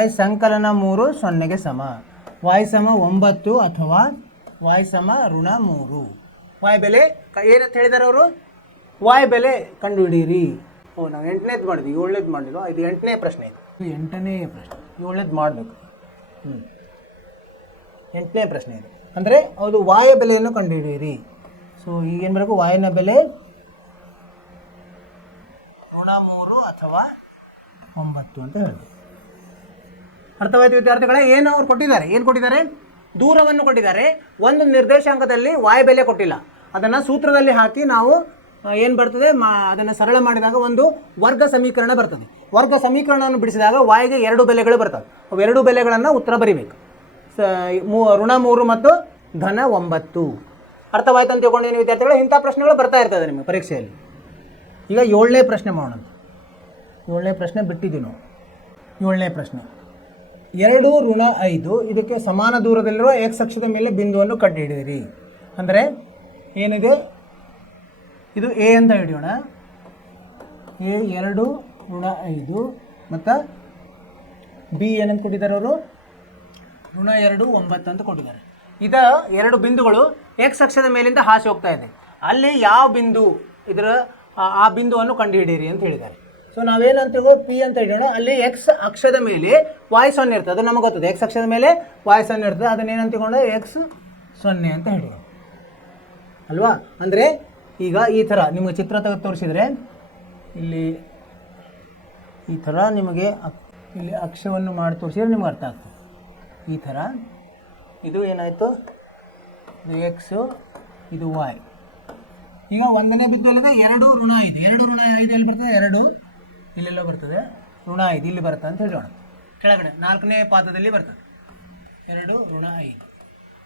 y ಸಂಕಲನ 3 0ಗೆ ಸಮ. y ಸಮ 9 ಅಥವಾ y ಸಮ ಋಣ 3. y ಬೆಲೆ ಏನಂತ ಹೇಳಿದ್ದಾರೆ ಅವರು? y ಬೆಲೆ ಕಂಡುಹಿಡಿಯಿರಿ. ನಾವು 8ನೇದು ಮಾಡಿದ್ವಿ, 7ನೇದು ಮಾಡಿದ್ವಿ. ಇದು 8ನೇ ಪ್ರಶ್ನೆ. ಇದು 8ನೇ ಪ್ರಶ್ನೆ, 7ನೇದು ಮಾಡಬೇಕು. 8ನೇ ಪ್ರಶ್ನೆ ಇದು. ಅಂದರೆ ಅದು ವಾಯ ಬೆಲೆಯನ್ನು ಕಂಡುಹಿಡಿಯಿರಿ. ಸೊ ಈಗೇನು ಬರಬೇಕು, ವಾಯನ ಬೆಲೆ -3 ಅಥವಾ 9 ಅಂತ ಹೇಳಿ. ಅರ್ಥವಾಯ್ತು ವಿದ್ಯಾರ್ಥಿಗಳೇ? ಏನು ಅವ್ರು ಕೊಟ್ಟಿದ್ದಾರೆ, ಏನು ಕೊಟ್ಟಿದ್ದಾರೆ? ದೂರವನ್ನು ಕೊಟ್ಟಿದ್ದಾರೆ. ಒಂದು ನಿರ್ದೇಶಾಂಕದಲ್ಲಿ ವಾಯ ಬೆಲೆ ಕೊಟ್ಟಿಲ್ಲ. ಅದನ್ನು ಸೂತ್ರದಲ್ಲಿ ಹಾಕಿ ನಾವು ಏನು ಬರ್ತದೆ, ಅದನ್ನು ಸರಳ ಮಾಡಿದಾಗ ಒಂದು ವರ್ಗ ಸಮೀಕರಣ ಬರ್ತದೆ. ವರ್ಗ ಸಮೀಕರಣವನ್ನು ಬಿಡಿಸಿದಾಗ ವಾಯಿಗೆ 2 ಬೆಲೆಗಳು ಬರ್ತವೆ. ಅವು 2 ಬೆಲೆಗಳನ್ನು ಉತ್ತರ ಬರೀಬೇಕು. -3 ಮತ್ತು -9. ಅರ್ಥವಾಯ್ತು ಅಂತ ತಿಳ್ಕೊಂಡಿದ್ದೀನಿ ವಿದ್ಯಾರ್ಥಿಗಳು. ಇಂಥ ಪ್ರಶ್ನೆಗಳು ಬರ್ತಾ ಇರ್ತದೆ ನಿಮಗೆ ಪರೀಕ್ಷೆಯಲ್ಲಿ. ಈಗ 7ನೇ ಪ್ರಶ್ನೆ ಮಾಡೋಣ. 7ನೇ ಪ್ರಶ್ನೆ ಬಿಟ್ಟಿದ್ದೀವಿ ನಾವು. 7ನೇ ಪ್ರಶ್ನೆ 2 ಋಣ 5 ಇದಕ್ಕೆ ಸಮಾನ ದೂರದಲ್ಲಿರುವ ಎಕ್ಸ್ ಅಕ್ಷದ ಮೇಲೆ ಬಿಂದುವನ್ನು ಕಂಡುಹಿಡಿಯಿರಿ. ಅಂದರೆ ಏನಿದೆ, ಇದು ಎ ಅಂತ ಹಿಡಿಯೋಣ. ಎ 2 ಋಣ 5 ಮತ್ತು ಬಿ ಏನಂತ ಕೊಟ್ಟಿದ್ದಾರೆ ಅವರು, ಋಣ 2 9 ಅಂತ ಕೊಟ್ಟಿದ್ದಾರೆ. ಇದ 2 ಬಿಂದುಗಳು ಎಕ್ಸ್ ಅಕ್ಷದ ಮೇಲಿಂದ ಹಾಸಿ ಹೋಗ್ತಾ ಇದೆ. ಅಲ್ಲಿ ಯಾವ ಬಿಂದು ಇದರ ಆ ಬಿಂದುವನ್ನು ಕಂಡುಹಿಡಿಯಿರಿ ಅಂತ ಹೇಳಿದ್ದಾರೆ. ಸೊ ನಾವೇನಂತೀವೋ ಪಿ ಅಂತ ಹಿಡಿಯೋಣ. ಅಲ್ಲಿ ಎಕ್ಸ್ ಅಕ್ಷದ ಮೇಲೆ ವಾಯ್ 0 ಇರ್ತದೆ, ಅದು ನಮಗೆ ಗೊತ್ತದೆ. ಎಕ್ಸ್ ಅಕ್ಷದ ಮೇಲೆ ವಾಯ್ 0 ಇರ್ತದೆ, ಅದನ್ನೇನಂತಗೊಂಡು ಎಕ್ಸ್ 0 ಅಂತ ಹಿಡಿಯೋಣ ಅಲ್ವಾ. ಅಂದರೆ ಈಗ ಈ ಥರ ನಿಮಗೆ ಚಿತ್ರ ತೆಗೆದು ತೋರಿಸಿದರೆ ಇಲ್ಲಿ ಈ ಥರ ನಿಮಗೆ ಇಲ್ಲಿ ಅಕ್ಷವನ್ನು ಮಾಡಿ ತೋರಿಸಿದ್ರೆ ನಿಮ್ಗೆ ಅರ್ಥ ಆಗ್ತದೆ. ಈ ಥರ ಇದು ಏನಾಯಿತು, ಇದು ಎಕ್ಸು, ಇದು ವಾಯ್. ಈಗ 1ನೇ ಬಿಂದು ಅಲ್ಲದೆ 2 ಋಣ 5. 2 ಋಣ 5 ಎಲ್ಲಿ ಬರ್ತದೆ, 2 ಇಲ್ಲೆಲ್ಲ ಬರ್ತದೆ, ಋಣ 5 ಇಲ್ಲಿ ಬರುತ್ತೆ ಅಂತ ಹೇಳೋಣ. ಕೆಳಗಡೆ 4ನೇ ಪಾದದಲ್ಲಿ ಬರ್ತದೆ 2 ಋಣ 5.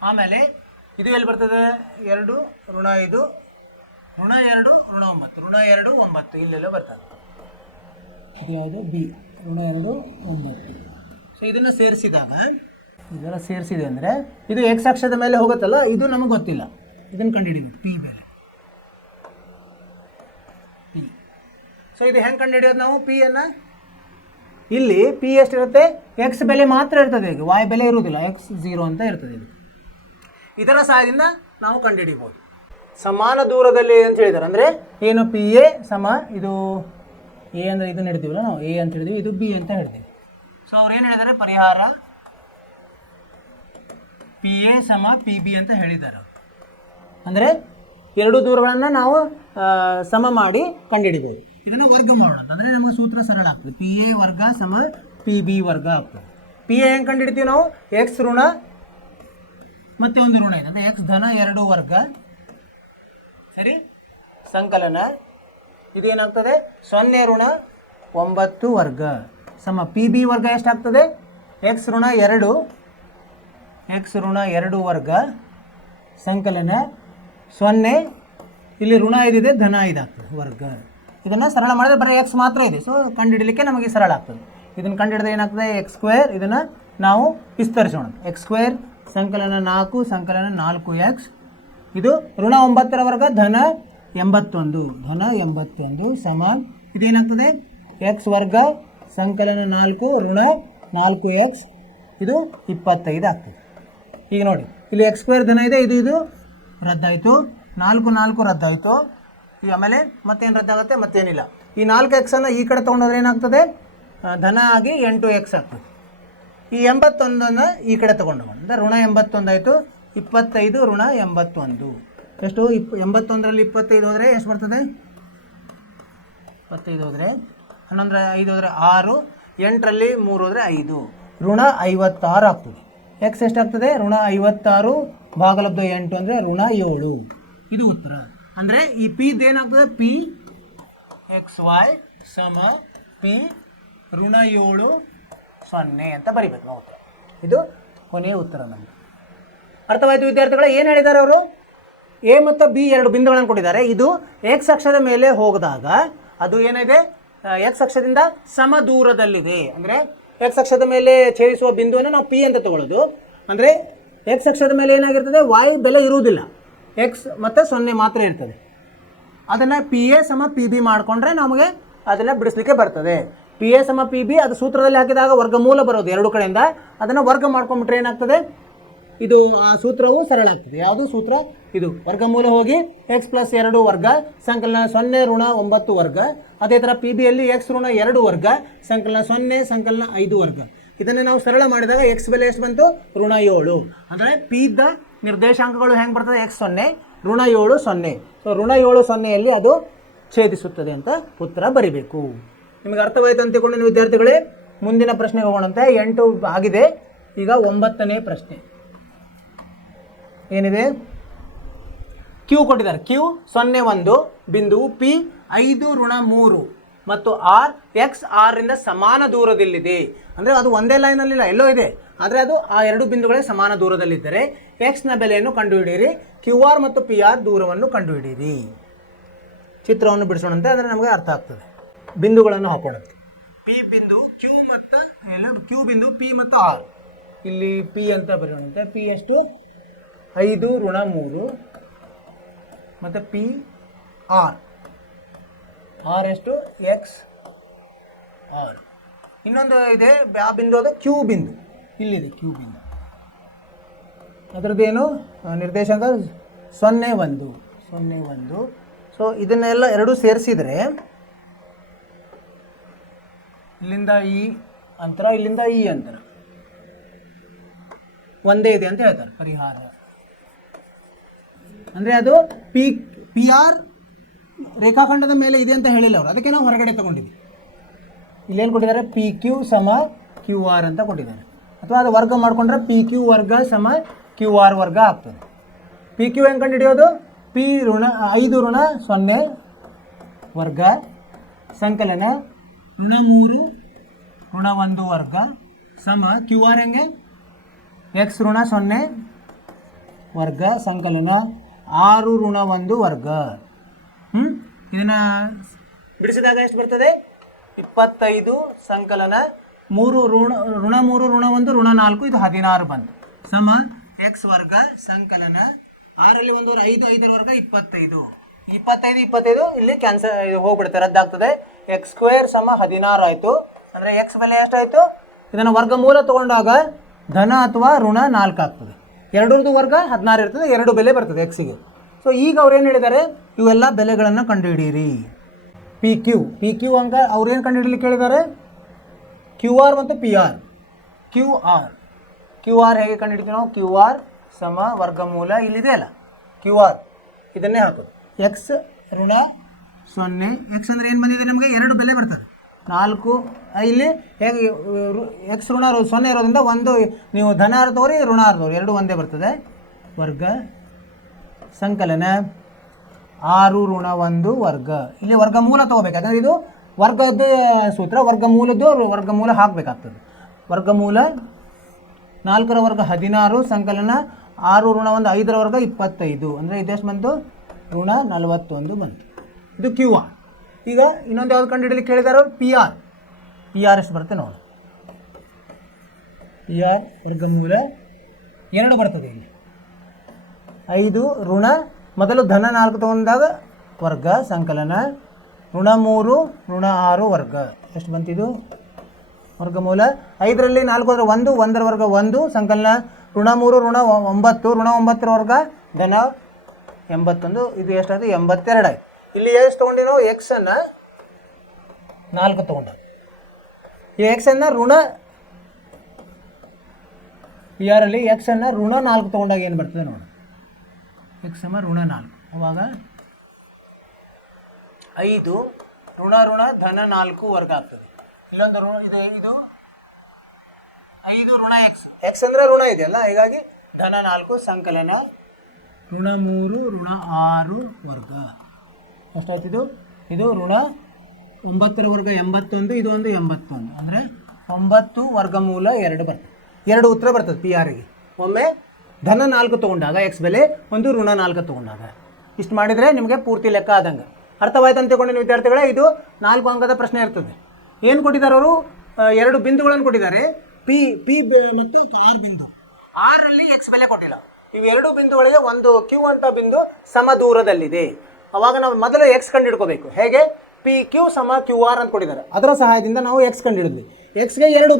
ಆಮೇಲೆ ಇದು ಎಲ್ಲಿ ಬರ್ತದೆ, 2 ಋಣ 5 ಋಣ 2 ಋಣ 9, ಋಣ 2 9 ಇಲ್ಲೆಲ್ಲ ಬರ್ತದೆ. ಇದು ಯಾವುದು, ಬಿ, ಋಣ 2 9. ಸೊ ಇದನ್ನು ಸೇರಿಸಿದಾಗ, ಇದೆಲ್ಲ ಸೇರಿಸಿದೆ ಅಂದರೆ ಇದು ಎಕ್ಸ್ ಅಕ್ಷದ ಮೇಲೆ ಹೋಗುತ್ತಲ್ಲ, ಇದು ನಮಗೆ ಗೊತ್ತಿಲ್ಲ. ಇದನ್ನು ಕಂಡುಹಿಡಿಬೇಕು, ಪಿ ಬೆಲೆ ಪಿ. ಸೊ ಇದು ಹೆಂಗೆ ಕಂಡುಹಿಡಿಯೋದು ನಾವು ಪಿಯನ್ನು? ಇಲ್ಲಿ ಪಿ ಎಷ್ಟಿರುತ್ತೆ, ಎಕ್ಸ್ ಬೆಲೆ ಮಾತ್ರ ಇರ್ತದೆ, ಈಗ ವಾಯ್ ಬೆಲೆ ಇರುವುದಿಲ್ಲ, ಎಕ್ಸ್ 0 ಅಂತ ಇರ್ತದೆ. ಇದು ಇದರ ಸಹಾಯದಿಂದ ನಾವು ಕಂಡುಹಿಡಿಬೋದು. ಸಮಾನ ದೂರದಲ್ಲಿ ಅಂತ ಹೇಳಿದ್ದಾರೆ. ಅಂದರೆ ಏನು, ಪಿ ಎ ಸಮ, ಇದು ಎ ಅಂದರೆ ಇದನ್ನು ಹಿಡ್ತೀವಲ್ಲ ನಾವು, ಎ ಅಂತ ಹಿಡಿದೀವಿ, ಇದು ಬಿ ಅಂತ ಹಿಡ್ತೀವಿ. ಸೊ ಅವ್ರು ಏನು ಹೇಳಿದ್ದಾರೆ, ಪರಿಹಾರ ಪಿ ಎ ಸಮ ಪಿ ಬಿ ಅಂತ ಹೇಳಿದ್ದಾರೆ. ಅಂದರೆ 2 ದೂರಗಳನ್ನು ನಾವು ಸಮ ಮಾಡಿ ಕಂಡುಹಿಡಿಬೋದು. ಇದನ್ನು ವರ್ಗ ಮಾಡೋಣ ಅಂತಂದರೆ ನಮಗೆ ಸೂತ್ರ ಸರಳ ಆಗ್ತದೆ. ಪಿ ಎ ವರ್ಗ ಸಮ ಪಿ ಬಿ ವರ್ಗ ಆಗ್ತದೆ. ಪಿ ಎ ಹೆಂಗೆ ಕಂಡುಹಿಡ್ತೀವಿ ನಾವು, ಎಕ್ಸ್ ಋಣ ಮತ್ತೆ ಒಂದು ಋಣ ಇದೆ, ಅಂದರೆ ಎಕ್ಸ್ ಧನ 2 ವರ್ಗ ಸರಿ ಸಂಕಲನ, ಇದೇನಾಗ್ತದೆ 0 ಋಣ 9 ವರ್ಗ ಸಮ ಪಿ ಬಿ ವರ್ಗ ಎಷ್ಟಾಗ್ತದೆ, ಎಕ್ಸ್ ಋಣ 2 ವರ್ಗ ಸಂಕಲನ 0, ಇಲ್ಲಿ ಋಣ 5 ಇದೆ, ಧನ 5 ಆಗ್ತದೆ ವರ್ಗ. ಇದನ್ನು ಸರಳ ಮಾಡಿದ್ರೆ ಬರೀ ಎಕ್ಸ್ ಮಾತ್ರ ಇದೆ. ಸೊ ಕಂಡುಹಿಡಲಿಕ್ಕೆ ನಮಗೆ ಸರಳ ಆಗ್ತದೆ. ಇದನ್ನು ಕಂಡುಹಿಡಿದ್ರೆ ಏನಾಗ್ತದೆ, ಎಕ್ಸ್ ಸ್ಕ್ವೇರ್. ಇದನ್ನು ನಾವು ವಿಸ್ತರಿಸೋಣ. ಎಕ್ಸ್ ಸ್ಕ್ವೇರ್ ಸಂಕಲನ 4 ಸಂಕಲನ 4x, ಇದು ಋಣ 9ರ ವರ್ಗ ಧನ 81 ಸಮ ಇದೇನಾಗ್ತದೆ, ಎಕ್ಸ್ ವರ್ಗ ಸಂಕಲನ 4 ಋಣ 4x, ಇದು 25 ಆಗ್ತದೆ. ಈಗ ನೋಡಿ, ಇಲ್ಲಿ ಎಕ್ಸ್ ಸ್ಕ್ವೇರ್ ಧನ ಇದೆ, ಇದು ರದ್ದಾಯಿತು, 4 ರದ್ದಾಯಿತು. ಈಗ ಆಮೇಲೆ ಮತ್ತೇನು ರದ್ದಾಗುತ್ತೆ, ಮತ್ತೇನಿಲ್ಲ. ಈ 4x ಈ ಕಡೆ ತೊಗೊಂಡೋದ್ರೆ ಏನಾಗ್ತದೆ, ಧನ ಆಗಿ 8x ಆಗ್ತದೆ. ಈ 81 ಈ ಕಡೆ ತೊಗೊಂಡು ಅಂದರೆ ಋಣ 81 ಆಯಿತು, 25 ಋಣ 81 ಎಷ್ಟು, 81ರಲ್ಲಿ 25 ಹೋದರೆ ಎಷ್ಟು ಬರ್ತದೆ, 25 ಹೋದರೆ 11 5 ಹೋದರೆ 6, 8ರಲ್ಲಿ 3 ಹೋದರೆ 5, ಋಣ 56 ಆಗ್ತದೆ. ಎಕ್ಸ್ ಎಷ್ಟಾಗ್ತದೆ, ಋಣ 56 ಭಾಗಲಬ್ಧ 8 ಅಂದರೆ ಋಣ 7. ಇದು ಉತ್ತರ. ಅಂದರೆ ಈ ಪಿ ಏನಾಗ್ತದೆ, ಪಿ ಎಕ್ಸ್ ವೈ ಸಮ ಪಿ ಋಣ 7 0 ಅಂತ ಬರಿಬೇಕು ನಾವು ಉತ್ತರ. ಇದು ಕೊನೆಯ ಉತ್ತರ ನಮಗೆ. ಅರ್ಥವಾಯಿತು ವಿದ್ಯಾರ್ಥಿಗಳೇ? ಏನು ಹೇಳಿದ್ದಾರೆ ಅವರು, ಎ ಮತ್ತು ಬಿ 2 ಬಿಂದುಗಳನ್ನು ಕೊಟ್ಟಿದ್ದಾರೆ. ಇದು ಎಕ್ಸ್ ಅಕ್ಷದ ಮೇಲೆ ಹೋಗಿದಾಗ ಅದು ಏನಿದೆ, ಎಕ್ಸ್ ಅಕ್ಷದಿಂದ ಸಮ ದೂರದಲ್ಲಿದೆ. ಅಂದರೆ ಎಕ್ಸ್ ಅಕ್ಷದ ಮೇಲೆ ಛೇದಿಸುವ ಬಿಂದುವನ್ನು ನಾವು ಪಿ ಅಂತ ತಗೊಳ್ಳೋದು. ಅಂದರೆ ಎಕ್ಸ್ ಅಕ್ಷದ ಮೇಲೆ ಏನಾಗಿರ್ತದೆ, ವಾಯ್ ಬೆಲೆ ಇರುವುದಿಲ್ಲ, ಎಕ್ಸ್ ಮತ್ತು 0 ಮಾತ್ರ ಇರ್ತದೆ. ಅದನ್ನು ಪಿ ಎ ಸಮ ಪಿ ಬಿ ಮಾಡಿಕೊಂಡ್ರೆ ನಮಗೆ ಅದನ್ನು ಬಿಡಿಸ್ಲಿಕ್ಕೆ ಬರ್ತದೆ. ಪಿ ಎ ಸಮ ಪಿ ಬಿ ಅದು ಸೂತ್ರದಲ್ಲಿ ಹಾಕಿದಾಗ ವರ್ಗಮೂಲ ಬರೋದು 2 ಕಡೆಯಿಂದ. ಅದನ್ನು ವರ್ಗ ಮಾಡ್ಕೊಂಡ್ಬಿಟ್ರೆ ಏನಾಗ್ತದೆ, ಇದು ಆ ಸೂತ್ರವು ಸರಳ ಆಗ್ತದೆ. ಯಾವುದು ಸೂತ್ರ, ಇದು ವರ್ಗಮೂಲ ಹೋಗಿ ಎಕ್ಸ್ ಪ್ಲಸ್ 2 ವರ್ಗ ಸಂಕಲನ 0 ಋಣ 9 ವರ್ಗ. ಅದೇ ಥರ ಪಿ ಬಿಯಲ್ಲಿ ಎಕ್ಸ್ ಋಣ 2 ವರ್ಗ ಸಂಕಲನ 0 ಸಂಕಲನ 5 ವರ್ಗ. ಇದನ್ನು ನಾವು ಸರಳ ಮಾಡಿದಾಗ ಎಕ್ಸ್ ಬೆಲೆ ಎಷ್ಟು ಬಂತು ಋಣ 7. ಅಂದರೆ ಪಿ ದ ನಿರ್ದೇಶಾಂಕಗಳು ಹೆಂಗೆ ಬರ್ತದೆ x0 ಋಣ 7 0. ಸೊ ಋಣ 7 0ಯಲ್ಲಿ ಅದು ಛೇದಿಸುತ್ತದೆ ಅಂತ ಉತ್ತರ ಬರಿಬೇಕು. ನಿಮಗೆ ಅರ್ಥವಾಯಿತು ಅಂತ ತಿಳ್ಕೊಂಡು ವಿದ್ಯಾರ್ಥಿಗಳೇ ಮುಂದಿನ ಪ್ರಶ್ನೆಗೆ ಹೋಗೋಣಂತೆ. 8 ಆಗಿದೆ. ಈಗ 9ನೇ ಪ್ರಶ್ನೆ ಏನಿದೆ? ಕ್ಯೂ ಕೊಟ್ಟಿದ್ದಾರೆ. ಕ್ಯೂ 0 1 ಬಿಂದುವು ಪಿ 5 ಋಣ 3 ಮತ್ತು ಆರ್ ಎಕ್ಸ್ ಆರಿಂದ ಸಮಾನ ದೂರದಲ್ಲಿದೆ. ಅಂದರೆ ಅದು ಒಂದೇ ಲೈನಲ್ಲಿಲ್ಲ, ಎಲ್ಲೋ ಇದೆ, ಆದರೆ ಅದು ಆ ಎರಡು ಬಿಂದುಗಳೇ ಸಮಾನ ದೂರದಲ್ಲಿದ್ದರೆ ಎಕ್ಸ್ನ ಬೆಲೆಯನ್ನು ಕಂಡುಹಿಡಿಯಿರಿ. ಕ್ಯೂ ಆರ್ ಮತ್ತು ಪಿ ಆರ್ ದೂರವನ್ನು ಕಂಡುಹಿಡಿಯಿರಿ. ಚಿತ್ರವನ್ನು ಬಿಡಿಸೋಣಂತೆ, ಅಂದರೆ ನಮಗೆ ಅರ್ಥ ಆಗ್ತದೆ. ಬಿಂದುಗಳನ್ನು ಹಾಕೋಣಂತೆ. ಪಿ ಬಿಂದು ಕ್ಯೂ ಮತ್ತು ಕ್ಯೂ ಬಿಂದು ಪಿ ಮತ್ತು ಆರ್. ಇಲ್ಲಿ ಪಿ ಅಂತ ಬರೆಯೋಣಂತೆ. ಪಿ ಎಷ್ಟು 5 ಋಣ 3 ಮತ್ತು ಪಿ ಆರ್ ಆರ್ ಎಷ್ಟು ಎಕ್ಸ್ ಆರ್. ಇನ್ನೊಂದು ಇದೆ ಆ ಬಿಂದು, ಅದು ಕ್ಯೂ ಬಿಂದು. ಇಲ್ಲಿದೆ ಕ್ಯೂ ಬಿಂದು, ಅದರದ್ದೇನು ನಿರ್ದೇಶಾಂಕ 0 1 0 1. ಸೊ ಇದನ್ನೆಲ್ಲ ಎರಡೂ ಸೇರಿಸಿದರೆ ಇಲ್ಲಿಂದ ಈ ಅಂತರ, ಇಲ್ಲಿಂದ ಈ ಅಂತರ ಒಂದೇ ಇದೆ ಅಂತ ಹೇಳ್ತಾರೆ. ಪರಿಹಾರ ಅಂದರೆ ಅದು ಪಿ ಆರ್ ರೇಖಾಖಂಡದ ಮೇಲೆ ಇದೆ ಅಂತ ಹೇಳಿಲ್ಲ ಅವರು, ಅದಕ್ಕೆ ನಾವು ಹೊರಗಡೆ ತಗೊಂಡಿದ್ವಿ. ಇಲ್ಲೇನು ಕೊಟ್ಟಿದ್ದಾರೆ? ಪಿ ಕ್ಯೂ ಸಮ ಕ್ಯೂ ಆರ್ ಅಂತ ಕೊಟ್ಟಿದ್ದಾರೆ. ಅಥವಾ ಅದು ವರ್ಗ ಮಾಡಿಕೊಂಡ್ರೆ ಪಿ ಕ್ಯೂ ವರ್ಗ ಸಮ ಕ್ಯೂ ಆರ್ ವರ್ಗ ಆಗ್ತದೆ. ಪಿ ಕ್ಯೂ ಹೆಂಗೆ ಕಂಡು ಹಿಡಿಯೋದು? ಪಿ ಋಣ 5 ಋಣ 0 ವರ್ಗ ಸಂಕಲನ ಋಣ 3 ಋಣ 1 ವರ್ಗ ಸಮ ಕ್ಯೂ ಆರ್ ಹೆಂಗೆ ಎಕ್ಸ್ ಋಣ 0 ವರ್ಗ ಸಂಕಲನ 6 ಋಣ 1 ವರ್ಗ. ಇದನ್ನು ಬಿಡಿಸಿದಾಗ ಎಷ್ಟು ಬರ್ತದೆ? 25 ಸಂಕಲನ 3 ಋಣ 3 ಋಣ 1 ಋಣ 4, ಇದು 16 ಬಂತು. ಸಮ ಎಕ್ಸ್ ವರ್ಗ ಸಂಕಲನ 6ರಲ್ಲಿ 1 5 5ರ ವರ್ಗ 25. 25 ಇಲ್ಲಿ ಕ್ಯಾನ್ಸಲ್ ಹೋಗ್ಬಿಡುತ್ತೆ, ರದ್ದಾಗ್ತದೆ. ಎಕ್ಸ್ ಸ್ಕ್ವೇರ್ ಸಮ 16 ಆಯಿತು. ಅಂದರೆ ಎಕ್ಸ್ ಬೆಲೆ ಎಷ್ಟಾಯಿತು? ಇದನ್ನು ವರ್ಗಮೂಲ ತಗೊಂಡಾಗ ಧನ ಅಥವಾ ಋಣ 4 ಆಗ್ತದೆ. ಎರಡರದ್ದು ವರ್ಗ 16 ಇರ್ತದೆ, 2 ಬೆಲೆ ಬರ್ತದೆ ಎಕ್ಸಿಗೆ. ಸೊ ಈಗ ಅವ್ರು ಏನು ಹೇಳಿದ್ದಾರೆ? ಇವೆಲ್ಲ ಬೆಲೆಗಳನ್ನು ಕಂಡುಹಿಡಿಯಿರಿ. ಪಿ ಕ್ಯೂ ಅಂಕ ಅವ್ರು ಏನು ಕಂಡುಹಿಡಲಿಕ್ಕೆ ಹೇಳಿದ್ದಾರೆ? ಕ್ಯೂ ಆರ್ ಮತ್ತು ಪಿ ಆರ್. ಕ್ಯೂ ಆರ್ ಹೇಗೆ ಕಂಡುಹಿಡಿತೀವಿ ನಾವು? ಕ್ಯೂ ಆರ್ ಸಮ ವರ್ಗಮೂಲ ಇಲ್ಲಿದೆ ಅಲ್ಲ ಕ್ಯೂ ಆರ್, ಇದನ್ನೇ ಹಾಕೋದು. ಎಕ್ಸ್ ಋಣ 0. ಎಕ್ಸ್ ಅಂದರೆ ಏನು ಬಂದಿದೆ ನಮಗೆ? 2 ಬೆಲೆ ಬರ್ತದೆ 4. ಇಲ್ಲಿ ಹೇಗೆ ಎಕ್ಸ್ ಋಣ 0 ಇರೋದ್ರಿಂದ 1 ನೀವು ಧನ ಅರ್ಧವ್ರಿ ಋಣ ಅರ್ಧವ್ರಿ 2 ಒಂದೇ ಬರ್ತದೆ. ವರ್ಗ ಸಂಕಲನ 6 ಋಣ 1 ವರ್ಗ. ಇಲ್ಲಿ ವರ್ಗಮೂಲ ತೊಗೋಬೇಕು, ಯಾಕಂದರೆ ಇದು ವರ್ಗದ ಸೂತ್ರ. ವರ್ಗಮೂಲ ಹಾಕಬೇಕಾಗ್ತದೆ. ವರ್ಗಮೂಲ 4ರ ವರ್ಗ 16 ಸಂಕಲನ 6 ಋಣ 1 5ರ ವರ್ಗ 25. ಅಂದರೆ ಇದೆಷ್ಟು ಬಂತು? ಋಣ 41 ಬಂತು. ಇದು ಕ್ಯೂ ಆರ್. ಈಗ ಇನ್ನೊಂದು ಯಾವ್ದು ಕಂಡು ಹಿಡಲಿಕ್ಕೆ ಹೇಳಿದಾರೆ? ಪಿ ಆರ್ ಎಷ್ಟು ಬರುತ್ತೆ ನೋಡಿ. ಪಿ ಆರ್ ವರ್ಗಮೂಲ 2 ಬರ್ತದೆ. ಇಲ್ಲಿ 5 ಋಣ ಮೊದಲು ಧನ 4 ತಗೊಂಡಾಗ ವರ್ಗ ಸಂಕಲನ ಋಣ 3 ಋಣ 6 ವರ್ಗ. ಎಷ್ಟು ಬಂತಿದು? ವರ್ಗಮೂಲ 5ರಲ್ಲಿ 4 ಹೋದರೆ 1, 1ರ ವರ್ಗ 1 ಸಂಕಲನ ಋಣ 3 ಋಣ 9 ಋಣ 9ರ ವರ್ಗ ಧನ 81. ಇದು ಎಷ್ಟಾಯಿತು? 82 ಆಯಿತು. ಇಲ್ಲಿ ಎಷ್ಟು ತೊಗೊಂಡು ನಾವು? ಎಕ್ಸನ್ನು 4 ತೊಗೊಂಡ. ಈ ಎಕ್ಸನ್ನು ಋಣ ಪಿ ಆರಲ್ಲಿ ಎಕ್ಸನ್ನು ಋಣ 4 ತೊಗೊಂಡಾಗ ಏನು ಬರ್ತದೆ ನೋಡಿ? ಎಕ್ಸ್ ಸಮ ಋಣ 4. ಅವಾಗ 5 ಋಣ ಧನ 4 ವರ್ಗ ಆಗ್ತದೆ. ಇಲ್ಲೊಂದು ಋಣ ಇದೆ, ಇದು 5 ಋಣ ಎಕ್ಸ್ ಅಂದರೆ ಋಣ ಇದೆಯಲ್ಲ, ಹೀಗಾಗಿ ಧನ 4 ಸಂಕಲನ ಋಣ 3 ಋಣ 6 ವರ್ಗ. ಎಷ್ಟಾಯ್ತು? ಇದು ಋಣ 9ರ ವರ್ಗ 81, ಇದು ಒಂದು 81. ಅಂದರೆ 9 ವರ್ಗಮೂಲ 2 ಬರ್ತದೆ. 2 ಉತ್ತರ ಬರ್ತದೆ ಪಿ ಆರಿಗೆ. ಒಮ್ಮೆ ಧನ 4 ತೊಗೊಂಡಾಗ ಎಕ್ಸ್ ಬೆಲೆ, ಒಂದು ಋಣ 4 ತೊಗೊಂಡಾಗ. ಇಷ್ಟು ಮಾಡಿದರೆ ನಿಮಗೆ ಪೂರ್ತಿ ಲೆಕ್ಕ ಆದಂಗೆ. ಅರ್ಥವಾಯ್ತು ಅಂತ ತಿಳ್ಕೊಂಡು ವಿದ್ಯಾರ್ಥಿಗಳೇ, ಇದು 4 ಅಂಕದ ಪ್ರಶ್ನೆ ಇರ್ತದೆ. ಏನು ಕೊಟ್ಟಿದ್ದಾರೆ ಅವರು? 2 ಬಿಂದುಗಳನ್ನು ಕೊಟ್ಟಿದ್ದಾರೆ, ಪಿ ಮತ್ತು ಆರ್ ಬಿಂದು. ಆರಲ್ಲಿ ಎಕ್ಸ್ ಬೆಲೆ ಕೊಟ್ಟಿಲ್ಲ. ಈ 2 ಬಿಂದುಗಳಿಗೆ ಒಂದು ಕ್ಯೂ ಅಂತ ಬಿಂದು ಸಮ ದೂರದಲ್ಲಿದೆ. ಅವಾಗ ನಾವು ಮೊದಲು ಎಕ್ಸ್ ಕಂಡು ಹಿಡ್ಕೋಬೇಕು. ಹೇಗೆ? ಪಿ ಕ್ಯೂ ಸಮ ಕ್ಯೂ ಆರ್ ಅಂತ ಕೊಟ್ಟಿದ್ದಾರೆ. ಅದರ ಸಹಾಯದಿಂದ ನಾವು ಎಕ್ಸ್ ಕಂಡು ಹಿಡಿದ್ವಿ. ಎಕ್ಸ್ಗೆ 2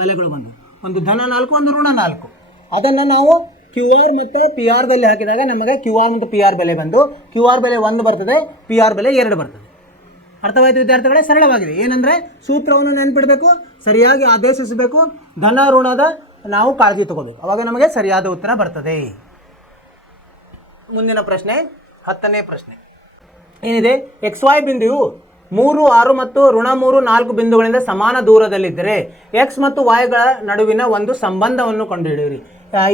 ಬೆಲೆಗಳು ಬಂದು, ಒಂದು ಧನ 4 ಒಂದು ಋಣ 4. ಅದನ್ನು ನಾವು ಕ್ಯೂ ಆರ್ ಮತ್ತು ಪಿ ಆರ್ದಲ್ಲಿ ಹಾಕಿದಾಗ ನಮಗೆ ಕ್ಯೂ ಆರ್ ಮತ್ತು ಪಿ ಆರ್ ಬೆಲೆ ಬಂದು, ಕ್ಯೂ ಆರ್ ಬೆಲೆ 1 ಬರ್ತದೆ, ಪಿ ಆರ್ ಬೆಲೆ 2 ಬರ್ತದೆ. ಅರ್ಥವಾಯಿತು ವಿದ್ಯಾರ್ಥಿಗಳೇ? ಸರಳವಾಗಿದೆ. ಏನಂದರೆ ಸೂತ್ರವನ್ನು ನೆನ್ಪಿಡಬೇಕು, ಸರಿಯಾಗಿ ಆದೇಶಿಸಬೇಕು, ಧನ ಋಣದ ನಾವು ಕಾಳಜಿ ತಗೋಬೇಕು, ಅವಾಗ ನಮಗೆ ಸರಿಯಾದ ಉತ್ತರ ಬರ್ತದೆ. ಮುಂದಿನ ಪ್ರಶ್ನೆ 10ನೇ ಪ್ರಶ್ನೆ ಏನಿದೆ? XY ಬಿಂದುವು 3, 6 ಮತ್ತು ಋಣ 3, 4 ಬಿಂದುಗಳಿಂದ ಸಮಾನ ದೂರದಲ್ಲಿದ್ದರೆ X ಮತ್ತು Yಗಳ ನಡುವಿನ ಒಂದು ಸಂಬಂಧವನ್ನು ಕಂಡುಹಿಡಿಯಿರಿ.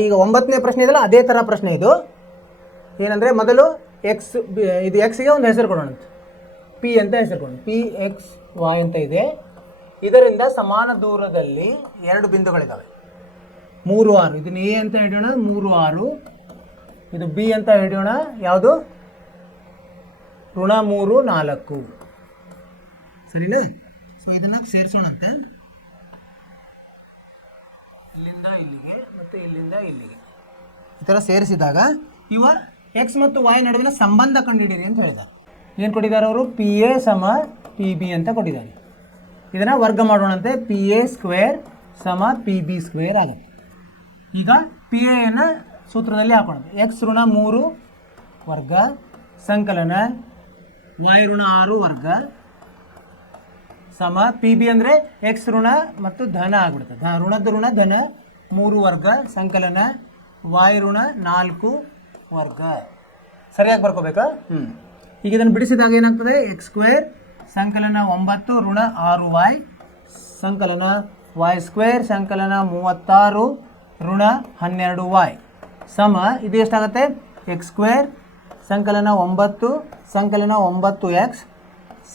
ಈಗ 9ನೇ ಪ್ರಶ್ನೆ ಇದೆಯಲ್ಲ, ಅದೇ ಥರ ಪ್ರಶ್ನೆ ಇದು. ಏನಂದರೆ ಮೊದಲು ಇದು ಎಕ್ಸ್ಗೆ ಒಂದು ಹೆಸರು ಕೊಡೋಣ, ಪಿ ಅಂತ ಹೆಸರು ಕೊಡೋಣ. PXY ಅಂತ ಇದೆ. ಇದರಿಂದ ಸಮಾನ ದೂರದಲ್ಲಿ 2 ಬಿಂದುಗಳಿದ್ದಾವೆ, 3, 6. ಇದನ್ನ ಎ ಅಂತ ಹಿಡಿಯೋಣ, 3, 6. ಇದು ಬಿ ಅಂತ ಹಿಡಿಯೋಣ, ಯಾವುದು? ಋಣ 3, 4. ಸರಿನಾ? ಸೊ ಇದನ್ನು ಸೇರಿಸೋಣಂತೆ, ಇಲ್ಲಿಂದ ಇಲ್ಲಿಗೆ ಮತ್ತು ಇಲ್ಲಿಂದ ಇಲ್ಲಿಗೆ ಈ ಥರ ಸೇರಿಸಿದಾಗ ಇವ ಎಕ್ಸ್ ಮತ್ತು ವೈ ನಡುವಿನ ಸಂಬಂಧ ಕಂಡುಹಿಡಿಯಿರಿ ಅಂತ ಹೇಳಿದ್ದಾರೆ. ಏನು ಕೊಟ್ಟಿದ್ದಾರೆ ಅವರು? PA ಸಮ PB ಅಂತ ಕೊಟ್ಟಿದ್ದಾರೆ. ಇದನ್ನು ವರ್ಗ ಮಾಡೋಣಂತೆ. PA ಸ್ಕ್ವೇರ್ ಸಮ PB ಸ್ಕ್ವೇರ್ ಆಗುತ್ತೆ. ಈಗ PAಯನ್ನು ಸೂತ್ರದಲ್ಲಿ ಹಾಕೋಣ. ಎಕ್ಸ್ ಋಣ 3 ವರ್ಗ ಸಂಕಲನ y ಋಣ 6 ವರ್ಗ ಸಮ PB ಅಂದರೆ ಎಕ್ಸ್ ಋಣ ಮತ್ತು ಧನ ಆಗ್ಬಿಡುತ್ತೆ. ಋಣದ ಋಣ ಧನ 3 ವರ್ಗ ಸಂಕಲನ y ಋಣ 4 ವರ್ಗ. ಸರಿಯಾಗಿ ಬರ್ಕೋಬೇಕಾ? ಈಗ ಇದನ್ನು ಬಿಡಿಸಿದಾಗ ಏನಾಗ್ತದೆ? ಎಕ್ಸ್ ಸ್ಕ್ವೇರ್ ಸಂಕಲನ 9 ಋಣ 6y ಸಂಕಲನ y ಸ್ಕ್ವೇರ್ ಸಂಕಲನ 36 ಋಣ 12y ಸಮ ಇದು ಎಷ್ಟಾಗುತ್ತೆ? ಎಕ್ಸ್ ಸ್ಕ್ವೇರ್ ಸಂಕಲನ 9 ಸಂಕಲನ 9x